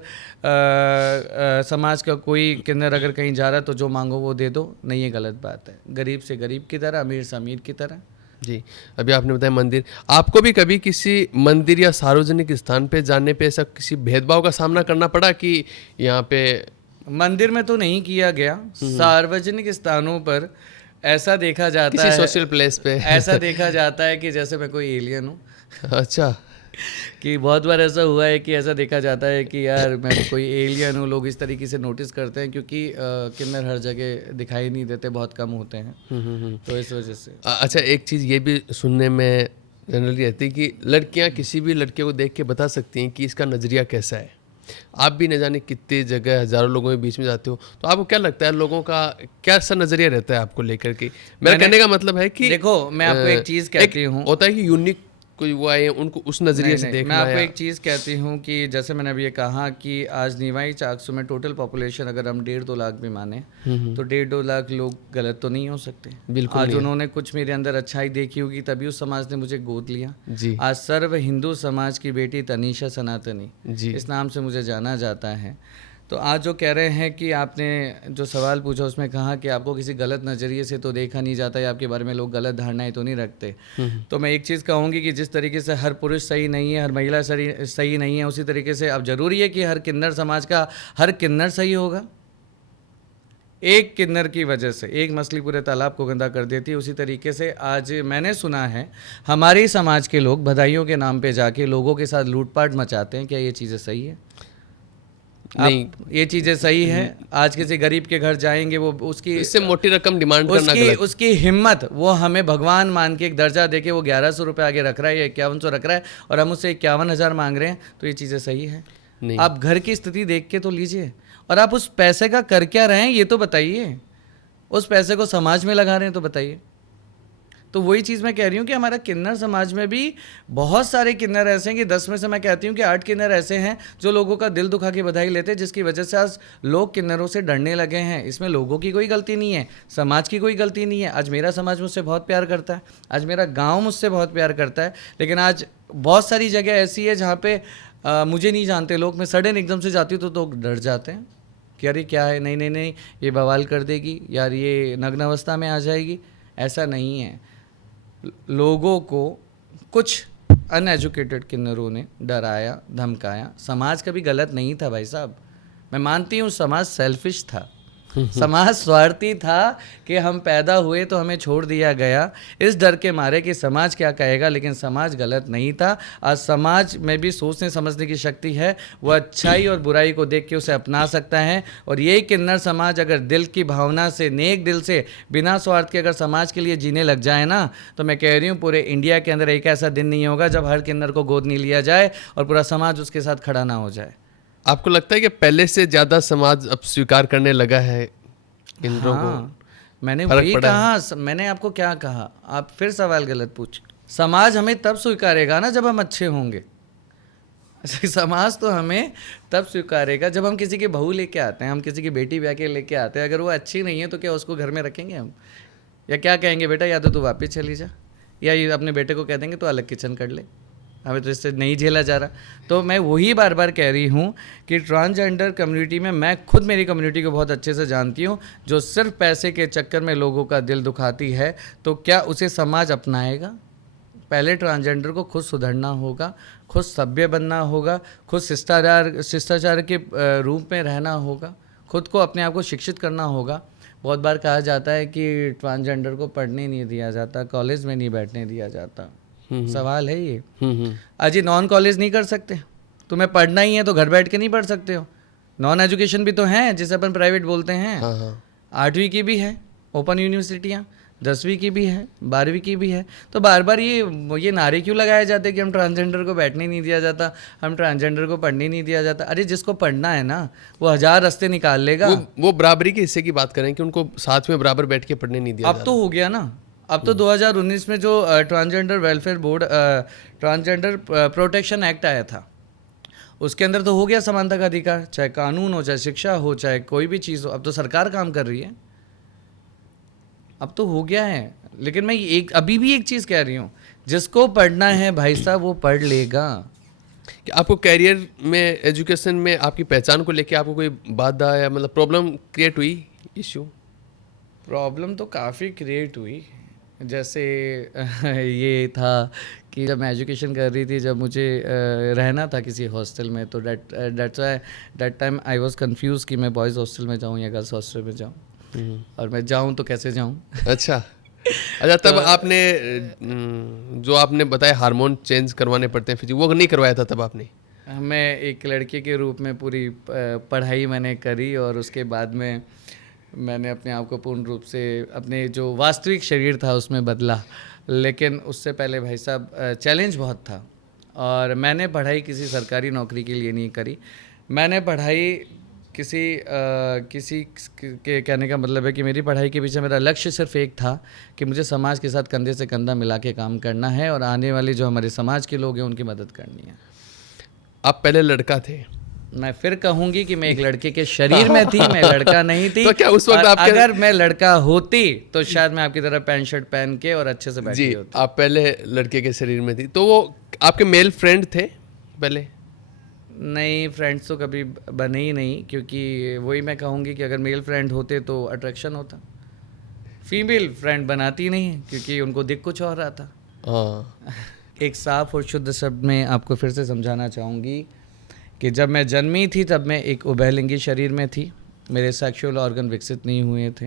समाज का कोई किन्नर अगर कहीं जा रहा है तो जो मांगो वो दे दो, नहीं, ये गलत बात है। गरीब से गरीब की तरह, अमीर से अमीर की तरह। जी। अभी आपने बताया मंदिर, आपको भी कभी किसी मंदिर या सार्वजनिक स्थान पे जाने पे ऐसा किसी भेदभाव का सामना करना पड़ा कि यहाँ पे? मंदिर में तो नहीं किया गया, सार्वजनिक स्थानों पर ऐसा देखा जाता किसी है, सोशल प्लेस पे ऐसा देखा जाता है कि जैसे मैं कोई एलियन हूँ। अच्छा, कि बहुत बार ऐसा हुआ है कि ऐसा देखा जाता है कि यार मैं कोई एलियन हूँ, लोग इस तरीके से नोटिस करते हैं, क्योंकि किन्नर हर जगह दिखाई नहीं देते, बहुत कम होते हैं, तो इस वजह से। अच्छा, एक चीज़ ये भी सुनने में जनरली रहती है कि लड़कियाँ किसी भी लड़के को देख के बता सकती हैं कि इसका नज़रिया कैसा है। आप भी न जाने कितनी जगह हज़ारों लोगों के बीच में जाते हो, तो आपको क्या लगता है लोगों का कैसा नज़रिया रहता है आपको लेकर के? मेरा कहने का मतलब है कि देखो, मैं आपको एक चीज़ कहती हूँ, होता है कि यूनिक कोई वो आए, उनको उस नज़रिए से देखना। मैं आपको एक चीज़ कहती हूँ कि जैसे मैंने अभी ये कहा कि आज नीवाई चाकसू में टोटल पॉपुलेशन अगर हम 1.5-2 लाख भी माने तो 1.5-2 लाख लोग गलत तो नहीं हो सकते। बिल्कुल आज उन्होंने कुछ मेरे अंदर अच्छाई देखी होगी, तभी उस समाज ने मुझे गोद लिया। जी, आज सर्व हिंदू समाज की बेटी तनीषा सनातनी, जी, इस नाम से मुझे जाना जाता है। तो आज जो कह रहे हैं कि आपने जो सवाल पूछा उसमें कहा कि आपको किसी गलत नज़रिए से तो देखा नहीं जाता या आपके बारे में लोग गलत धारणाएं तो नहीं रखते, तो मैं एक चीज़ कहूँगी कि जिस तरीके से हर पुरुष सही नहीं है, हर महिला सही नहीं है, उसी तरीके से अब ज़रूरी है कि हर किन्नर समाज का हर किन्नर सही होगा। एक किन्नर की वजह से एक मछली पूरे तालाब को गंदा कर देती है। उसी तरीके से आज मैंने सुना है हमारे समाज के लोग बधाइयों के नाम पे जाके लोगों के साथ लूटपाट मचाते हैं। क्या ये चीज़ें सही है? नहीं, ये चीज़ें सही है? आज किसी गरीब के घर जाएंगे, वो उसकी इससे मोटी रकम डिमांड करना गलत। उसकी हिम्मत, वो हमें भगवान मान के एक दर्जा देके वो 1100 रुपये आगे रख रहा है या 5100 रख रहा है और हम उससे 51,000 मांग रहे हैं, तो ये चीज़ें सही है? नहीं। आप घर की स्थिति देख के तो लीजिए, और आप उस पैसे का कर क्या रहे हैं ये तो बताइए। उस पैसे को समाज में लगा रहे हैं तो बताइए। तो वही चीज़ मैं कह रही हूँ कि हमारा किन्नर समाज में भी बहुत सारे किन्नर ऐसे हैं कि 10 में से मैं कहती हूँ कि 8 किन्नर ऐसे हैं जो लोगों का दिल दुखा के बधाई लेते हैं, जिसकी वजह से आज लोग किन्नरों से डरने लगे हैं। इसमें लोगों की कोई गलती नहीं है, समाज की कोई गलती नहीं है। आज मेरा समाज मुझसे बहुत प्यार करता है, आज मेरा गाँव मुझसे बहुत प्यार करता है, लेकिन आज बहुत सारी जगह ऐसी है जहाँ पे मुझे नहीं जानते लोग, मैं सडन एकदम से जाती हूँ तो लोग डर जाते हैं कि अरे क्या है, नहीं नहीं नहीं ये बवाल कर देगी, यार ये नग्न अवस्था में आ जाएगी। ऐसा नहीं है। लोगों को कुछ अनएजुकेटेड किन्नरों ने डराया, धमकाया। समाज कभी गलत नहीं था भाई साहब, मैं मानती हूँ समाज सेल्फिश था, समाज स्वार्थी था कि हम पैदा हुए तो हमें छोड़ दिया गया इस डर के मारे कि समाज क्या कहेगा, लेकिन समाज गलत नहीं था। आज समाज में भी सोचने समझने की शक्ति है, वो अच्छाई और बुराई को देख के उसे अपना सकता है। और यही किन्नर समाज अगर दिल की भावना से, नेक दिल से, बिना स्वार्थ के अगर समाज के लिए जीने लग जाए ना, तो मैं कह रही हूँ पूरे इंडिया के अंदर एक ऐसा दिन नहीं होगा जब हर किन्नर को गोद नहीं लिया जाए और पूरा समाज उसके साथ खड़ा ना हो जाए। आपको लगता है कि पहले से ज़्यादा समाज अब स्वीकार करने लगा है इन लोगों को? मैंने वही कहा, मैंने आपको क्या कहा, आप फिर सवाल गलत पूछ। समाज हमें तब स्वीकारेगा ना जब हम अच्छे होंगे। समाज तो हमें तब स्वीकारेगा जब हम किसी की बहू लेके आते हैं, हम किसी की बेटी ब्याह के लेके आते हैं। अगर वो अच्छी नहीं है तो क्या उसको घर में रखेंगे हम? या क्या कहेंगे, बेटा या तो तू वापस चली जा, या ये अपने बेटे को कह देंगे तो अलग किचन कर ले, हमें तो इससे नहीं झेला जा रहा। तो मैं वही बार बार कह रही हूँ कि ट्रांसजेंडर कम्युनिटी में मैं खुद मेरी कम्युनिटी को बहुत अच्छे से जानती हूँ, जो सिर्फ पैसे के चक्कर में लोगों का दिल दुखाती है, तो क्या उसे समाज अपनाएगा? पहले ट्रांसजेंडर को खुद सुधरना होगा, खुद सभ्य बनना होगा, खुद शिष्टाचार के रूप में रहना होगा, खुद को अपने आप को शिक्षित करना होगा। बहुत बार कहा जाता है कि ट्रांसजेंडर को पढ़ने नहीं दिया जाता, कॉलेज में नहीं बैठने दिया जाता। सवाल है ये। आज ये नॉन कॉलेज नहीं कर सकते, तुम्हें पढ़ना ही है तो घर बैठ के नहीं पढ़ सकते हो। नॉन एजुकेशन भी तो है जिसे अपन प्राइवेट बोलते हैं। 8वीं की भी है ओपन यूनिवर्सिटियाँ, 10वीं की भी है, 12वीं की भी है। तो बार बार ये नारे क्यों लगाए जाते हैं कि हम ट्रांसजेंडर को बैठने नहीं दिया जाता, हम ट्रांसजेंडर को पढ़ने नहीं दिया जाता। अरे जिसको पढ़ना है ना वो 1000 रास्ते निकाल लेगा। वो बराबरी के हिस्से की बात करें कि उनको साथ में बराबर बैठ के पढ़ने नहीं दिया अब तो हो गया ना। अब तो 2019 में जो transgender welfare board transgender protection act आया था, उसके अंदर तो हो गया समानता का अधिकार, चाहे कानून हो, चाहे शिक्षा हो, चाहे कोई भी चीज़ हो। अब तो सरकार काम कर रही है, अब तो हो गया है। लेकिन मैं अभी भी एक चीज़ कह रही हूँ, जिसको पढ़ना है भाई साहब वो पढ़ लेगा। कि आपको कैरियर में, एजुकेशन में आपकी पहचान को लेके आपको कोई बाधा या मतलब प्रॉब्लम क्रिएट हुई, इश्यू? प्रॉब्लम तो काफ़ी क्रिएट हुई। जैसे ये था कि जब मैं एजुकेशन कर रही थी, जब मुझे रहना था किसी हॉस्टल में, तो that time I was confuse कि मैं बॉयज़ हॉस्टल में जाऊँ या गर्ल्स हॉस्टल में जाऊँ, और मैं जाऊँ तो कैसे जाऊँ। अच्छा तब आपने जो आपने बताया हार्मोन चेंज करवाने पड़ते हैं फिर वो नहीं करवाया था तब आपने? मैं एक लड़के के रूप में पूरी पढ़ाई मैंने करी, और उसके बाद में मैंने अपने आप को पूर्ण रूप से अपने जो वास्तविक शरीर था उसमें बदला। लेकिन उससे पहले भाई साहब चैलेंज बहुत था, और मैंने पढ़ाई किसी सरकारी नौकरी के लिए नहीं करी। मैंने पढ़ाई किसी के कहने का मतलब है कि मेरी पढ़ाई के पीछे मेरा लक्ष्य सिर्फ एक था कि मुझे समाज के साथ कंधे से कंधा मिला के काम करना है, और आने वाले जो हमारे समाज के लोग हैं उनकी मदद करनी है। आप पहले लड़का थे? मैं फिर कहूंगी कि मैं एक लड़के के शरीर में थी, मैं लड़का नहीं थी। तो क्या उस वक्त अगर मैं लड़का होती तो शायद मैं आपकी तरह पैंट शर्ट पहन के और अच्छे से बैठी होती। आप पहले लड़के के शरीर में थी, तो वो आपके मेल फ्रेंड थे पहले? नहीं, फ्रेंड्स तो कभी बने ही नहीं, क्योंकि वही मैं कहूँगी कि अगर मेल फ्रेंड होते तो अट्रैक्शन होता। फीमेल फ्रेंड बनाती नहीं क्योंकि उनको दिख कुछ और रहा था। एक साफ और शुद्ध शब्द में आपको फिर से समझाना चाहूँगी कि जब मैं जन्मी थी तब मैं एक उभयलिंगी शरीर में थी, मेरे सेक्सुअल ऑर्गन विकसित नहीं हुए थे,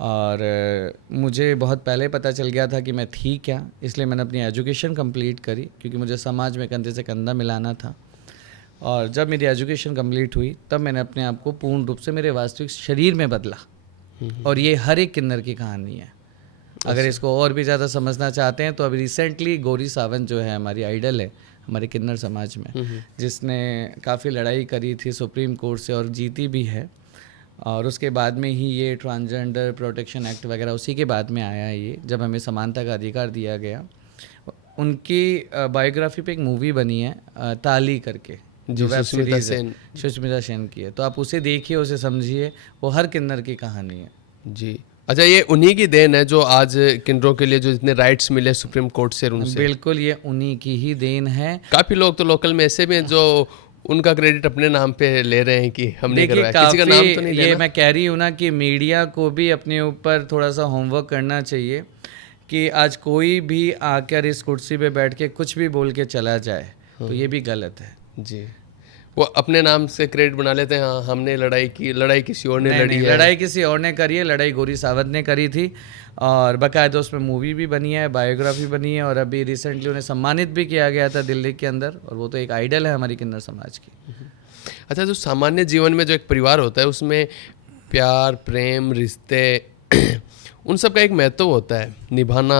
और मुझे बहुत पहले पता चल गया था कि मैं थी क्या। इसलिए मैंने अपनी एजुकेशन कंप्लीट करी, क्योंकि मुझे समाज में कंधे से कंधा मिलाना था। और जब मेरी एजुकेशन कंप्लीट हुई तब मैंने अपने आप को पूर्ण रूप से मेरे वास्तविक शरीर में बदला। और ये हर एक किन्नर की कहानी है। अगर इसको और भी ज़्यादा समझना चाहते हैं तो अभी रिसेंटली गौरी सावंत जो है हमारी आइडल है हमारे किन्नर समाज में, जिसने काफ़ी लड़ाई करी थी सुप्रीम कोर्ट से और जीती भी है, और उसके बाद में ही ये ट्रांसजेंडर प्रोटेक्शन एक्ट वगैरह उसी के बाद में आया है। ये जब हमें समानता का अधिकार दिया गया। उनकी बायोग्राफी पे एक मूवी बनी है ताली करके, जो वेब सीरीज है, सुष्मिता सेन की है। तो आप उसे देखिए, उसे समझिए, वो हर किन्नर की कहानी है जी। अच्छा, ये उन्हीं की देन है जो आज किन्नरों के लिए जो जितने राइट्स मिले सुप्रीम कोर्ट से उनसे? बिल्कुल, ये उन्हीं की ही देन है। काफ़ी लोग तो लोकल में ऐसे भी हैं जो उनका क्रेडिट अपने नाम पे ले रहे हैं कि हमने करवाया, किसी का नाम तो नहीं लेना। ये मैं कह रही हूँ ना कि मीडिया को भी अपने ऊपर थोड़ा सा होमवर्क करना चाहिए कि आज कोई भी आकर इस कुर्सी पे बैठ के कुछ भी बोल के चला जाए तो ये भी गलत है जी। वो अपने नाम से क्रेडिट बना लेते हैं, हाँ हमने लड़ाई की, लड़ाई किसी और ने लड़ी है। लड़ाई किसी और ने करी है, लड़ाई गौरी सावंत ने करी थी, और बाकायदा उसमें मूवी भी बनी है, बायोग्राफी बनी है, और अभी रिसेंटली उन्हें सम्मानित भी किया गया था दिल्ली के अंदर, और वो तो एक आइडल है हमारी किन्नर समाज की। अच्छा, जो सामान्य जीवन में जो एक परिवार होता है उसमें प्यार, प्रेम, रिश्ते उन सब का एक महत्व होता है निभाना।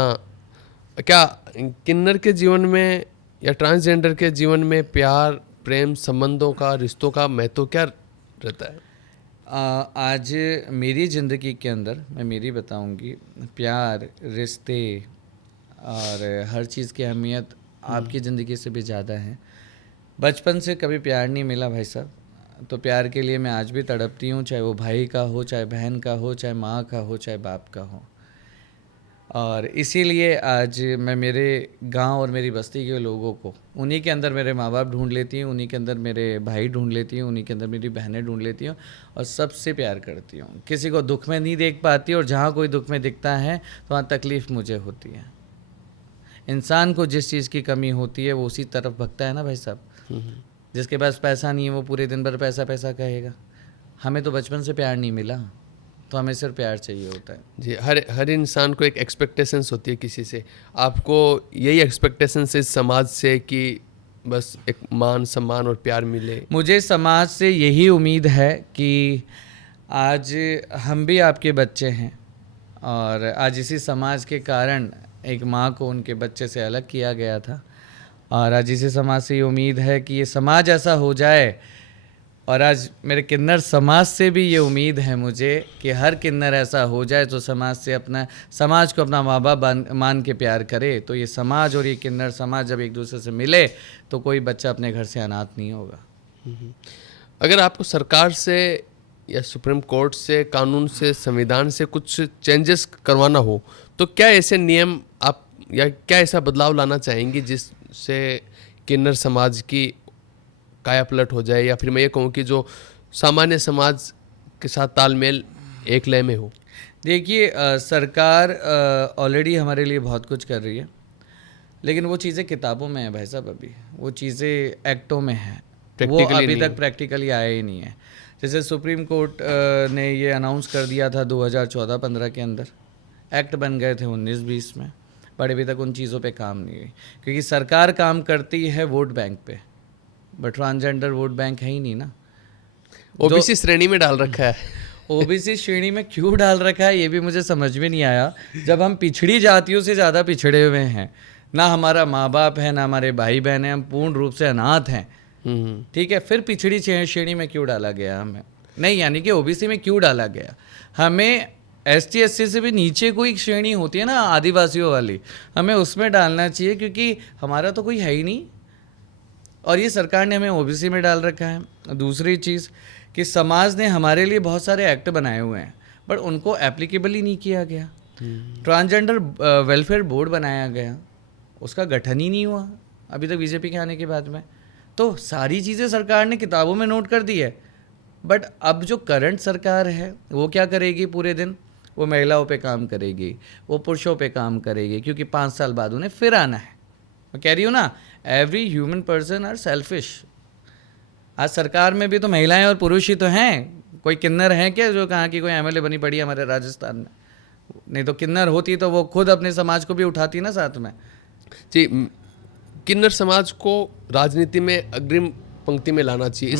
क्या किन्नर के जीवन में या ट्रांसजेंडर के जीवन में प्यार, प्रेम, संबंधों का, रिश्तों का महत्व क्या रहता है? आज मेरी ज़िंदगी के अंदर मैं मेरी बताऊंगी, प्यार, रिश्ते और हर चीज़ की अहमियत आपकी ज़िंदगी से भी ज़्यादा है। बचपन से कभी प्यार नहीं मिला भाई साहब, तो प्यार के लिए मैं आज भी तड़पती हूँ, चाहे वो भाई का हो, चाहे बहन का हो, चाहे माँ का हो, चाहे बाप का हो। और इसीलिए आज मैं मेरे गांव और मेरी बस्ती के लोगों को, उन्हीं के अंदर मेरे माँ बाप ढूंढ लेती हूँ, उन्हीं के अंदर मेरे भाई ढूंढ लेती हूँ, उन्हीं के अंदर मेरी बहनें ढूंढ लेती हूँ, और सबसे प्यार करती हूँ। किसी को दुख में नहीं देख पाती, और जहाँ कोई दुख में दिखता है तो वहाँ तकलीफ़ मुझे होती है। इंसान को जिस चीज़ की कमी होती है वो उसी तरफ भगता है ना भाई साहब। जिसके पास पैसा नहीं है वो पूरे दिन भर पैसा पैसा कहेगा। हमें तो बचपन से प्यार नहीं मिला, तो हमें सिर्फ प्यार चाहिए होता है। जी, हर इंसान को एक एक्सपेक्टेशंस होती है किसी से। आपको यही एक्सपेक्टेशंस इस समाज से कि बस एक मान सम्मान और प्यार मिले? मुझे समाज से यही उम्मीद है कि आज हम भी आपके बच्चे हैं और आज इसी समाज के कारण एक माँ को उनके बच्चे से अलग किया गया था, और आज इसी समाज से ये उम्मीद है कि ये समाज ऐसा हो जाए, और आज मेरे किन्नर समाज से भी ये उम्मीद है मुझे कि हर किन्नर ऐसा हो जाए तो समाज को अपना माँ बाप मान के प्यार करे। तो ये समाज और ये किन्नर समाज जब एक दूसरे से मिले तो कोई बच्चा अपने घर से अनाथ नहीं होगा। अगर आपको सरकार से या सुप्रीम कोर्ट से, कानून से, संविधान से कुछ चेंजेस करवाना हो तो क्या ऐसे नियम आप या क्या ऐसा बदलाव लाना चाहेंगे जिससे किन्नर समाज की काया पलट हो जाए, या फिर मैं ये कहूँ कि जो सामान्य समाज के साथ तालमेल एक लय में हो? देखिए, सरकार ऑलरेडी हमारे लिए बहुत कुछ कर रही है, लेकिन वो चीज़ें किताबों में है भाई साहब। अभी वो चीज़ें एक्टों में है, वो अभी तक प्रैक्टिकली आया ही नहीं है। जैसे सुप्रीम कोर्ट ने ये अनाउंस कर दिया था 2014-15 के अंदर, एक्ट बन गए थे 19-20 में, बट अभी तक उन चीज़ों पे काम नहीं हुई, क्योंकि सरकार काम करती है वोट बैंक पे, बट ट्रांसजेंडर वोट बैंक है ही नहीं ना। ओबीसी श्रेणी में डाल रखा है। ओबीसी श्रेणी में क्यों डाल रखा है ये भी मुझे समझ में नहीं आया, जब हम पिछड़ी जातियों से ज़्यादा पिछड़े हुए हैं। ना हमारा माँ बाप है, ना हमारे भाई बहन हैं, हम पूर्ण रूप से अनाथ हैं। ठीक है, फिर पिछड़ी श्रेणी में क्यों डाला गया हमें? नहीं, यानी कि ओबीसी में क्यों डाला गया? हमें ST SC से भी नीचे कोई श्रेणी होती है ना, आदिवासियों वाली, हमें उसमें डालना चाहिए, क्योंकि हमारा तो कोई है ही नहीं, और ये सरकार ने हमें ओबीसी में डाल रखा है। दूसरी चीज़ कि समाज ने हमारे लिए बहुत सारे एक्ट बनाए हुए हैं, बट उनको एप्लीकेबल ही नहीं किया गया। ट्रांसजेंडर वेलफेयर बोर्ड बनाया गया, उसका गठन ही नहीं हुआ अभी तक बीजेपी के आने के बाद में। तो सारी चीज़ें सरकार ने किताबों में नोट कर दी है, बट अब जो करंट सरकार है वो क्या करेगी? पूरे दिन वो महिलाओं पे काम करेगी, वो पुरुषों पे काम करेगी, क्योंकि 5 साल बाद उन्हें फिर आना है। मैं कह रही हूँ ना, every human person are selfish. आज सरकार में भी तो महिलाएं और पुरुष ही तो हैं। कोई किन्नर है क्या जो कहाँ की कोई MLA बनी पड़ी है हमारे राजस्थान में? नहीं तो किन्नर होती तो वो खुद अपने समाज को भी उठाती ना साथ में। जी, किन्नर समाज को राजनीति में अग्रिम पंक्ति में लाना चाहिए।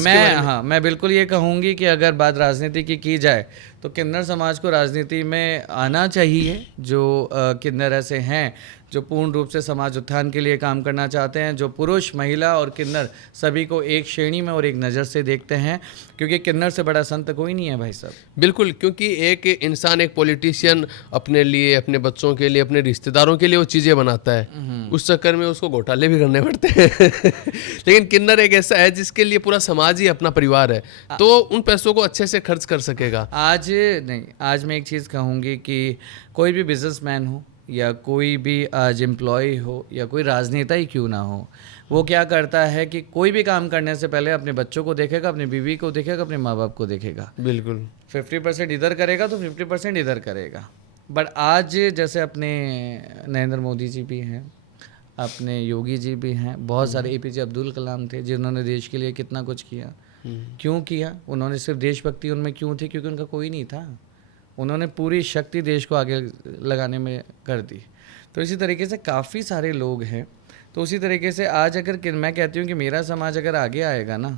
मैं बिल्कुल ये कहूँगी कि अगर बात राजनीति की जाए तो किन्नर समाज को राजनीति में आना चाहिए। जो किन्नर ऐसे हैं जो पूर्ण रूप से समाज उत्थान के लिए काम करना चाहते हैं, जो पुरुष, महिला और किन्नर सभी को एक श्रेणी में और एक नज़र से देखते हैं, क्योंकि किन्नर से बड़ा संत कोई नहीं है भाई साहब। बिल्कुल, क्योंकि एक इंसान, एक पॉलिटिशियन अपने लिए, अपने बच्चों के लिए, अपने रिश्तेदारों के लिए वो चीज़ें बनाता है, उस चक्कर में उसको घोटाले भी करने पड़ते हैं। लेकिन किन्नर एक ऐसा है जिसके लिए पूरा समाज ही अपना परिवार है, तो उन पैसों को अच्छे से खर्च कर सकेगा। आज मैं एक चीज़ कहूँगी कि कोई भी बिजनेसमैन हो या कोई भी आज एम्प्लॉय हो या कोई राजनेता ही क्यों ना हो, वो क्या करता है कि कोई भी काम करने से पहले अपने बच्चों को देखेगा, अपनी बीवी को देखेगा, अपने माँ बाप को देखेगा। बिल्कुल, 50% इधर करेगा तो 50% इधर करेगा। बट आज जैसे अपने नरेंद्र मोदी जी भी हैं, अपने योगी जी भी हैं, बहुत सारे APJ अब्दुल कलाम थे जिन्होंने देश के लिए कितना कुछ किया। क्यों किया? उन्होंने सिर्फ देशभक्ति उनमें क्यों थी? क्योंकि उनका कोई नहीं था। उन्होंने पूरी शक्ति देश को आगे लगाने में कर दी। तो इसी तरीके से काफ़ी सारे लोग हैं। तो उसी तरीके से आज अगर मैं कहती हूँ कि मेरा समाज अगर आगे आएगा ना,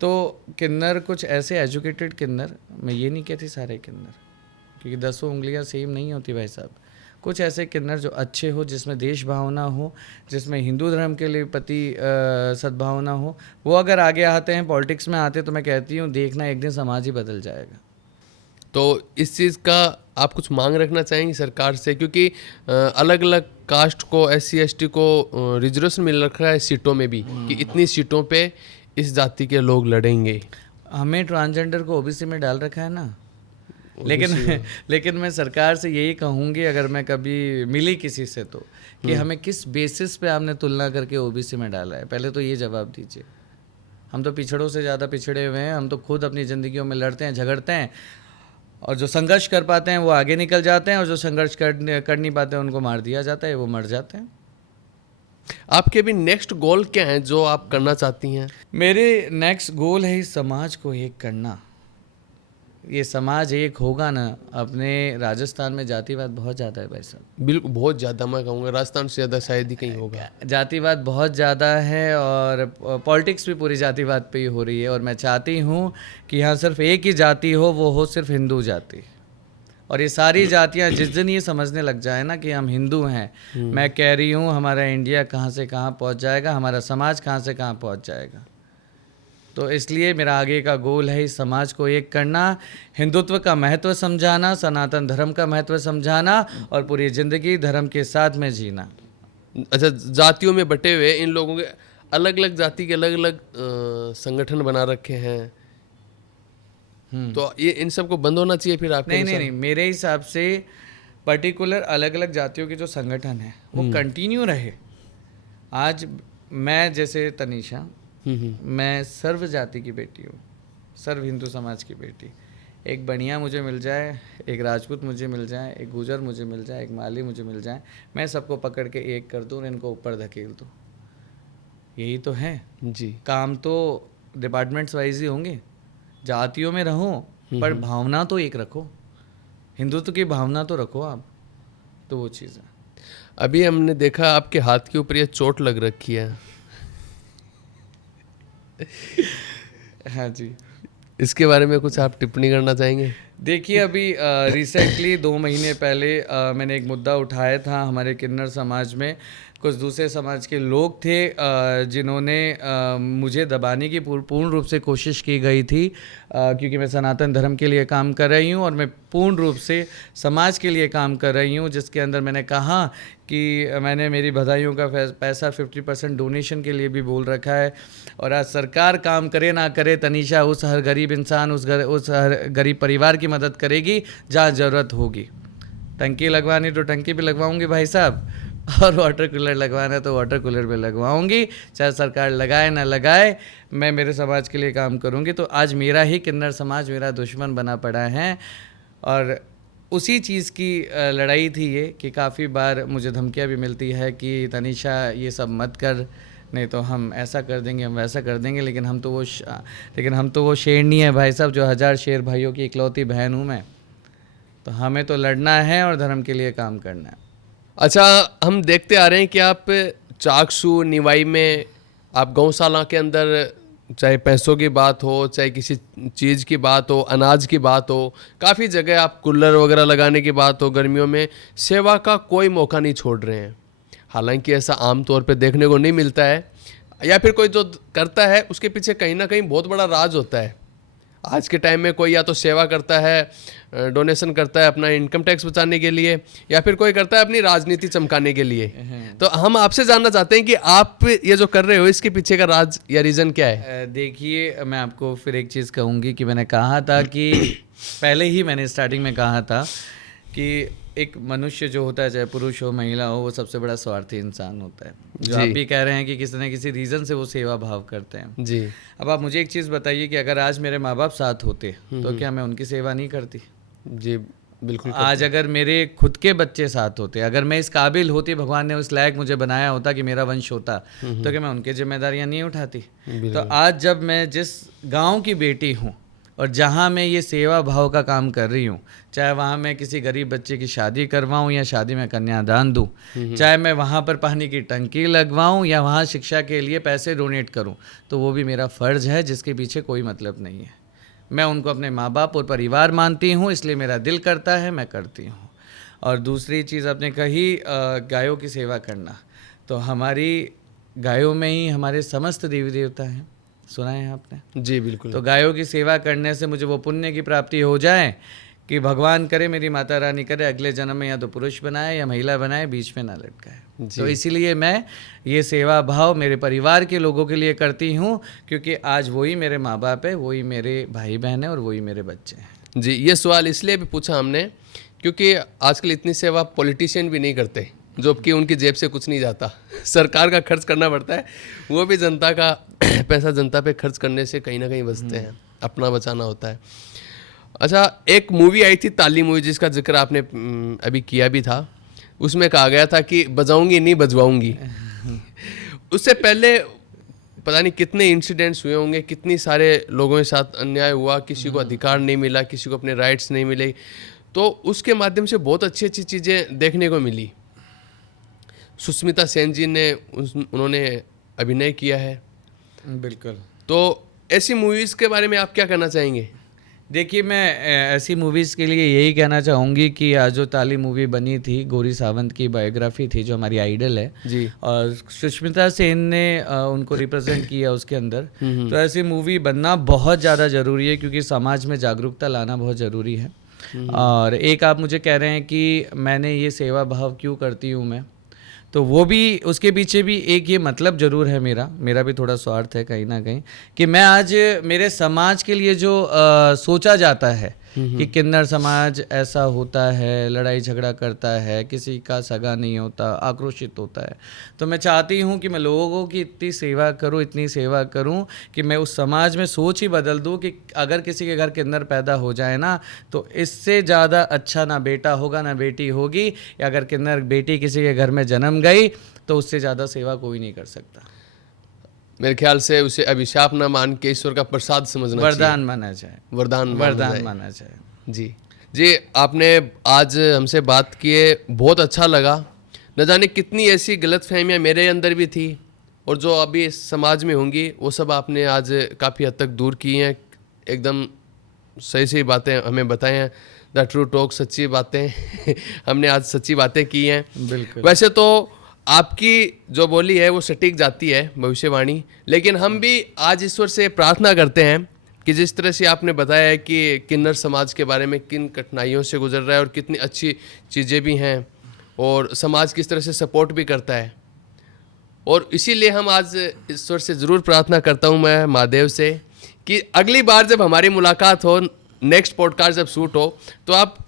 तो किन्नर कुछ ऐसे एजुकेटेड किन्नर, मैं ये नहीं कहती सारे किन्नर, क्योंकि 10 उंगलियाँ सेम नहीं होती भाई साहब। कुछ ऐसे किन्नर जो अच्छे हो, जिसमें देश भावना हो, जिसमें हिंदू धर्म के लिए प्रति सद्भावना हो, वो अगर आगे आते हैं, पॉलिटिक्स में आते हैं, तो मैं कहती हूँ देखना एक दिन समाज ही बदल जाएगा। तो इस चीज़ का आप कुछ मांग रखना चाहेंगे सरकार से, क्योंकि अलग अलग कास्ट को, SC ST को रिजर्वेशन मिल रखा है सीटों में भी, कि इतनी सीटों पे इस जाति के लोग लड़ेंगे। हमें ट्रांसजेंडर को OBC में डाल रखा है ना, लेकिन मैं सरकार से यही कहूँगी, अगर मैं कभी मिली किसी से तो, कि हमें किस बेसिस पे आपने तुलना करके OBC में डाला है, पहले तो ये जवाब दीजिए। हम तो पिछड़ों से ज़्यादा पिछड़े हुए हैं, हम तो खुद अपनी ज़िंदगियों में लड़ते हैं, झगड़ते हैं, और जो संघर्ष कर पाते हैं वो आगे निकल जाते हैं, और जो संघर्ष कर नहीं पाते हैं उनको मार दिया जाता है, वो मर जाते हैं। आपके भी नेक्स्ट गोल क्या हैं जो आप करना चाहती हैं? मेरे नेक्स्ट गोल है इस समाज को एक करना। ये समाज एक होगा ना, अपने राजस्थान में जातिवाद बहुत ज़्यादा है भाई साहब, बिल्कुल, बहुत ज़्यादा, मैं कहूँगा राजस्थान से ज़्यादा शायद ही कहीं होगा। जातिवाद बहुत ज़्यादा है और पॉलिटिक्स भी पूरी जातिवाद पे ही हो रही है। और मैं चाहती हूँ कि यहाँ सिर्फ एक ही जाति हो, वो हो सिर्फ हिंदू जाति। और ये सारी जातियाँ जिस दिन ये समझने लग जाए ना कि हम हिंदू हैं, मैं कह रही हूँ हमारा इंडिया कहाँ से कहाँ पहुँच जाएगा, हमारा समाज कहाँ से कहाँ पहुँच जाएगा। तो इसलिए मेरा आगे का गोल है इस समाज को एक करना, हिंदुत्व का महत्व समझाना, सनातन धर्म का महत्व समझाना और पूरी ज़िंदगी धर्म के साथ में जीना। अच्छा, जातियों में बटे हुए इन लोगों के अलग अलग जाति के अलग अलग संगठन बना रखे हैं, तो ये इन सबको बंद होना चाहिए फिर आपके नहीं, मेरे हिसाब से पर्टिकुलर अलग अलग जातियों के जो संगठन है वो कंटिन्यू रहे। आज मैं जैसे तनीषा, मैं सर्व जाति की बेटी हूँ, सर्व हिंदू समाज की बेटी। एक बनिया मुझे मिल जाए, एक राजपूत मुझे मिल जाए, एक गुजर मुझे मिल जाए, एक माली मुझे मिल जाए, मैं सबको पकड़ के एक कर दूँ और इनको ऊपर धकेल दूँ। यही तो है जी। काम, तो डिपार्टमेंट्स वाइज ही होंगे। जातियों में रहो पर भावना तो एक रखो, हिंदुत्व की भावना तो रखो आप, तो वो चीज़ है। अभी हमने देखा आपके हाथ के ऊपर ये चोट लग रखी है। हाँ जी, इसके बारे में कुछ आप टिप्पणी करना चाहेंगे? देखिए अभी रिसेंटली 2 महीने पहले मैंने एक मुद्दा उठाया था। हमारे किन्नर समाज में कुछ दूसरे समाज के लोग थे जिन्होंने मुझे दबाने की पूर्ण रूप से कोशिश की गई थी, क्योंकि मैं सनातन धर्म के लिए काम कर रही हूँ और मैं पूर्ण रूप से समाज के लिए काम कर रही हूँ, जिसके अंदर मैंने कहा कि मैंने मेरी बधाइयों का पैसा 50% डोनेशन के लिए भी बोल रखा है। और आज सरकार काम करे ना करे, तनीषा उस हर गरीब इंसान, उस हर गरीब परिवार की मदद करेगी जहाँ ज़रूरत होगी। टंकी लगवानी तो टंकी भी लगवाऊंगी भाई साहब, और वाटर कूलर लगवाना है तो वाटर कूलर भी लगवाऊंगी, चाहे सरकार लगाए ना लगाए, मैं मेरे समाज के लिए काम करूंगी। तो आज मेरा ही किन्नर समाज मेरा दुश्मन बना पड़ा है और उसी चीज़ की लड़ाई थी ये कि काफ़ी बार मुझे धमकियाँ भी मिलती है कि तनीषा ये सब मत कर, नहीं तो हम ऐसा कर देंगे, हम वैसा कर देंगे। लेकिन हम तो वो शेरनी है भाई साहब, जो 1000 शेर भाइयों की इकलौती बहन हूँ मैं। तो हमें तो लड़ना है और धर्म के लिए काम करना है। अच्छा, हम देखते आ रहे हैं कि आप चाकसू निवाई में, आप गौशाला के अंदर, चाहे पैसों की बात हो, चाहे किसी चीज़ की बात हो, अनाज की बात हो, काफ़ी जगह आप कूलर वगैरह लगाने की बात हो, गर्मियों में सेवा का कोई मौका नहीं छोड़ रहे हैं। हालांकि ऐसा आम तौर पे देखने को नहीं मिलता है, या फिर कोई जो करता है उसके पीछे कहीं ना कहीं बहुत बड़ा राज होता है। आज के टाइम में कोई या तो सेवा करता है, डोनेशन करता है अपना इनकम टैक्स बचाने के लिए, या फिर कोई करता है अपनी राजनीति चमकाने के लिए। तो हम आपसे जानना चाहते हैं कि आप ये जो कर रहे हो इसके पीछे का राज या रीज़न क्या है? देखिए, मैं आपको फिर एक चीज़ कहूँगी कि मैंने कहा था कि पहले ही मैंने स्टार्टिंग में कहा था कि एक मनुष्य जो होता है, चाहे पुरुष हो महिला हो, वो सबसे बड़ा स्वार्थी इंसान होता है। जो आप भी कह रहे हैं कि किसी न किसी रीज़न से वो सेवा भाव करते हैं जी। अब आप मुझे एक चीज़ बताइए कि अगर आज मेरे माँ बाप साथ होते तो क्या मैं उनकी सेवा नहीं करती? जी बिल्कुल। आज अगर मेरे खुद के बच्चे साथ होते, अगर मैं इस काबिल होती, भगवान ने उस लायक मुझे बनाया होता कि मेरा वंश होता, तो क्या मैं उनकी जिम्मेदारियां नहीं उठाती? तो आज जब मैं जिस गांव की बेटी हूं और जहां मैं ये सेवा भाव का काम कर रही हूं, चाहे वहां मैं किसी गरीब बच्चे की शादी करवाऊं या शादी में कन्यादान दूं, चाहे मैं वहां पर पानी की टंकी लगवाऊं या वहां शिक्षा के लिए पैसे डोनेट करूं, तो वो भी मेरा फ़र्ज़ है, जिसके पीछे कोई मतलब नहीं है। मैं उनको अपने माँ बाप और परिवार मानती हूँ, इसलिए मेरा दिल करता है, मैं करती हूँ। और दूसरी चीज़ आपने कही गायों की सेवा करना, तो हमारी गायों में ही हमारे समस्त देवी देवता हैं, सुना है आपने? जी बिल्कुल। तो गायों की सेवा करने से मुझे वो पुण्य की प्राप्ति हो जाए कि भगवान करे, मेरी माता रानी करे, अगले जन्म में या तो पुरुष बनाए या महिला बनाए, बीच में ना लटकाए। तो इसीलिए मैं ये सेवा भाव मेरे परिवार के लोगों के लिए करती हूँ, क्योंकि आज वही मेरे माँ बाप है, वही मेरे भाई बहन है और वही मेरे बच्चे हैं। जी, ये सवाल इसलिए भी पूछा हमने क्योंकि आजकल इतनी सेवा पॉलिटिशियन भी नहीं करते, जबकि उनकी जेब से कुछ नहीं जाता, सरकार का खर्च करना पड़ता है, वो भी जनता का पैसा जनता पे खर्च करने से कहीं ना कहीं बचते हैं, अपना बचाना होता है। अच्छा, एक मूवी आई थी ताली मूवी, जिसका जिक्र आपने अभी किया भी था, उसमें कहा गया था कि बजाऊंगी नहीं बजवाऊंगी। उससे पहले पता नहीं कितने इंसिडेंट्स हुए होंगे, कितनी सारे लोगों के साथ अन्याय हुआ, किसी को अधिकार नहीं मिला, किसी को अपने राइट्स नहीं मिले, तो उसके माध्यम से बहुत अच्छी अच्छी चीज़ें देखने को मिली। सुष्मिता सेन जी ने उन्होंने अभिनय किया है। बिल्कुल। तो ऐसी मूवीज़ के बारे में आप क्या कहना चाहेंगे? देखिए, मैं ऐसी मूवीज़ के लिए यही कहना चाहूँगी कि आज जो ताली मूवी बनी थी, गौरी सावंत की बायोग्राफी थी जो हमारी आइडल है जी। और सुष्मिता सेन ने उनको रिप्रेजेंट किया उसके अंदर। तो ऐसी मूवी बनना बहुत ज़्यादा ज़रूरी है क्योंकि समाज में जागरूकता लाना बहुत ज़रूरी है। और एक आप मुझे कह रहे हैं कि मैंने ये सेवा भाव क्यों करती हूँ मैं, तो वो भी उसके पीछे भी एक ये मतलब ज़रूर है, मेरा भी थोड़ा स्वार्थ है कहीं ना कहीं, कि मैं आज मेरे समाज के लिए जो सोचा जाता है कि किन्नर समाज ऐसा होता है, लड़ाई झगड़ा करता है, किसी का सगा नहीं होता, आक्रोशित होता है, तो मैं चाहती हूँ कि मैं लोगों की इतनी सेवा करूँ, इतनी सेवा करूँ कि मैं उस समाज में सोच ही बदल दूँ कि अगर किसी के घर किन्नर पैदा हो जाए ना, तो इससे ज़्यादा अच्छा ना बेटा होगा ना बेटी होगी, या अगर किन्नर बेटी किसी के घर में जन्म गई तो उससे ज़्यादा सेवा कोई नहीं कर सकता। मेरे ख्याल से उसे अभिशाप न मान के ईश्वर का प्रसाद समझना चाहिए, वरदान माना जाए, वरदान माना जाए। जी, आपने आज हमसे बात किए, बहुत अच्छा लगा। न जाने कितनी ऐसी गलतफहमियां मेरे अंदर भी थी और जो अभी समाज में होंगी वो सब आपने आज काफ़ी हद तक दूर की हैं। एकदम सही सही बातें हमें बताए हैं, द ट्रू टॉक, सच्ची बातें हमने आज सच्ची बातें की हैं। बिल्कुल। वैसे तो आपकी जो बोली है वो सटीक जाती है, भविष्यवाणी, लेकिन हम भी आज ईश्वर से प्रार्थना करते हैं कि जिस तरह से आपने बताया है कि किन्नर समाज के बारे में किन कठिनाइयों से गुजर रहा है और कितनी अच्छी चीज़ें भी हैं और समाज किस तरह से सपोर्ट भी करता है, और इसीलिए हम आज ईश्वर से ज़रूर प्रार्थना करता हूँ मैं महादेव से कि अगली बार जब हमारी मुलाकात हो, नेक्स्ट पॉडकास्ट जब शूट हो, तो आप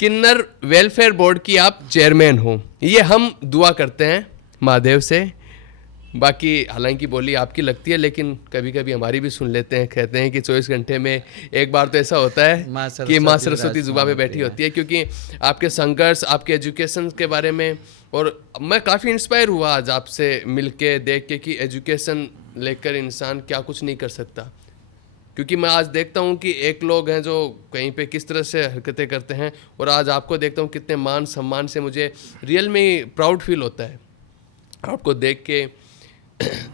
किन्नर वेलफेयर बोर्ड की आप चेयरमैन हो, ये हम दुआ करते हैं महादेव से। बाकी हालांकि बोली आपकी लगती है, लेकिन कभी कभी हमारी भी सुन लेते हैं। कहते हैं कि 24 घंटे में एक बार तो ऐसा होता है कि माँ सरस्वती जुबा पे बैठी होती है, क्योंकि आपके संघर्ष, आपके एजुकेशन के बारे में, और मैं काफ़ी इंस्पायर हुआ आज आपसे मिल के, देख के कि एजुकेशन लेकर इंसान क्या कुछ नहीं कर सकता। क्योंकि मैं आज देखता हूँ कि एक लोग हैं जो कहीं पे किस तरह से हरकतें करते हैं, और आज आपको देखता हूँ कितने मान सम्मान से, मुझे रियल में प्राउड फील होता है आपको देख के।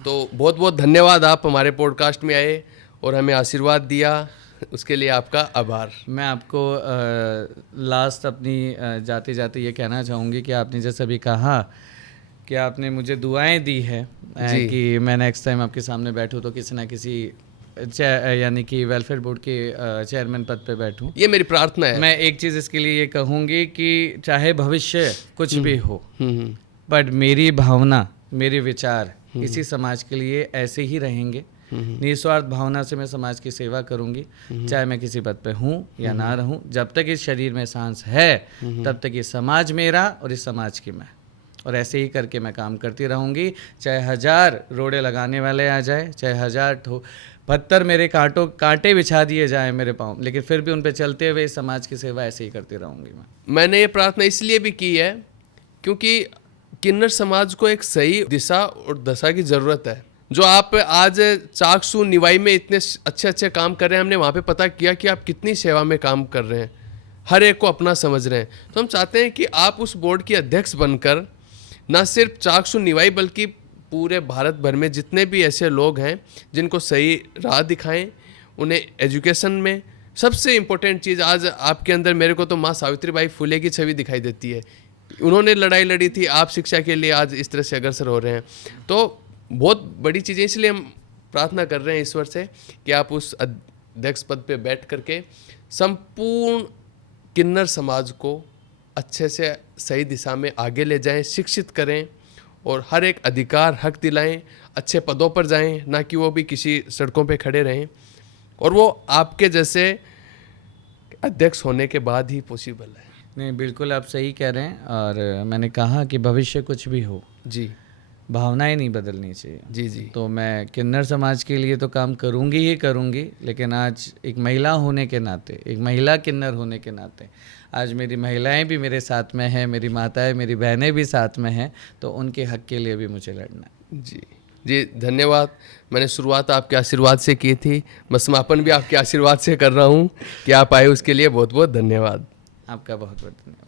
तो बहुत बहुत धन्यवाद, आप हमारे पॉडकास्ट में आए और हमें आशीर्वाद दिया, उसके लिए आपका आभार। मैं आपको लास्ट अपनी जाते जाते ये कहना चाहूँगी कि आपने जैसे अभी कहा कि आपने मुझे दुआएं दी है कि मैं नेक्स्ट टाइम आपके सामने बैठूं तो किसी ना किसी यानी कि वेलफेयर बोर्ड के चेयरमैन पद पे बैठूं। ये मेरी प्रार्थना है। मैं एक चीज़ इसके लिए ये कहूँगी कि चाहे भविष्य कुछ भी हो, बट मेरी भावना, मेरे विचार इसी समाज के लिए ऐसे ही रहेंगे। निस्वार्थ भावना से मैं समाज की सेवा करूंगी, चाहे मैं किसी पद पे हूँ या ना रहूं। जब तक इस शरीर में सांस है तब तक ये समाज मेरा और इस समाज की मैं, और ऐसे ही करके मैं काम करती रहूंगी। चाहे 1000 रोड़े लगाने वाले आ जाए, चाहे 1000 पत्थर मेरे कांटे बिछा दिए जाए मेरे पाँव, लेकिन फिर भी उन पे चलते हुए समाज की सेवा ऐसे ही करती रहूंगी मैंने ये प्रार्थना इसलिए भी की है क्योंकि किन्नर समाज को एक सही दिशा और दशा की ज़रूरत है। जो आप आज चाकसू निवाई में इतने अच्छे अच्छे काम कर रहे हैं, हमने वहाँ पे पता किया कि आप कितनी सेवा में काम कर रहे हैं, हर एक को अपना समझ रहे हैं। तो हम चाहते हैं कि आप उस बोर्ड के अध्यक्ष बनकर ना सिर्फ चाकसू निवाई बल्कि पूरे भारत भर में जितने भी ऐसे लोग हैं जिनको सही राह दिखाएं, उन्हें एजुकेशन में सबसे इम्पोर्टेंट चीज़ आज आपके अंदर, मेरे को तो माँ सावित्रीबाई फुले की छवि दिखाई देती है। उन्होंने लड़ाई लड़ी थी, आप शिक्षा के लिए आज इस तरह से अग्रसर हो रहे हैं, तो बहुत बड़ी चीज़ें। इसलिए हम प्रार्थना कर रहे हैं ईश्वर से कि आप उस अध्यक्ष पद पे बैठ करके संपूर्ण किन्नर समाज को अच्छे से सही दिशा में आगे ले जाएं, शिक्षित करें और हर एक अधिकार हक दिलाएं, अच्छे पदों पर जाएं, ना कि वो भी किसी सड़कों पे खड़े रहें, और वो आपके जैसे अध्यक्ष होने के बाद ही पॉसिबल है। नहीं, बिल्कुल आप सही कह रहे हैं। और मैंने कहा कि भविष्य कुछ भी हो जी, भावनाएं नहीं बदलनी चाहिए। जी जी तो मैं किन्नर समाज के लिए तो काम करूंगी ही करूंगी, लेकिन आज एक महिला होने के नाते, एक महिला किन्नर होने के नाते, आज मेरी महिलाएं भी मेरे साथ में हैं, मेरी माताएं, मेरी बहनें भी साथ में हैं, तो उनके हक के लिए भी मुझे लड़ना है। जी जी, धन्यवाद। मैंने शुरुआत आपके आशीर्वाद से की थी, मैं समापन भी आपके आशीर्वाद से कर रहा हूँ कि आप आए, उसके लिए बहुत बहुत धन्यवाद। आपका बहुत बहुत धन्यवाद।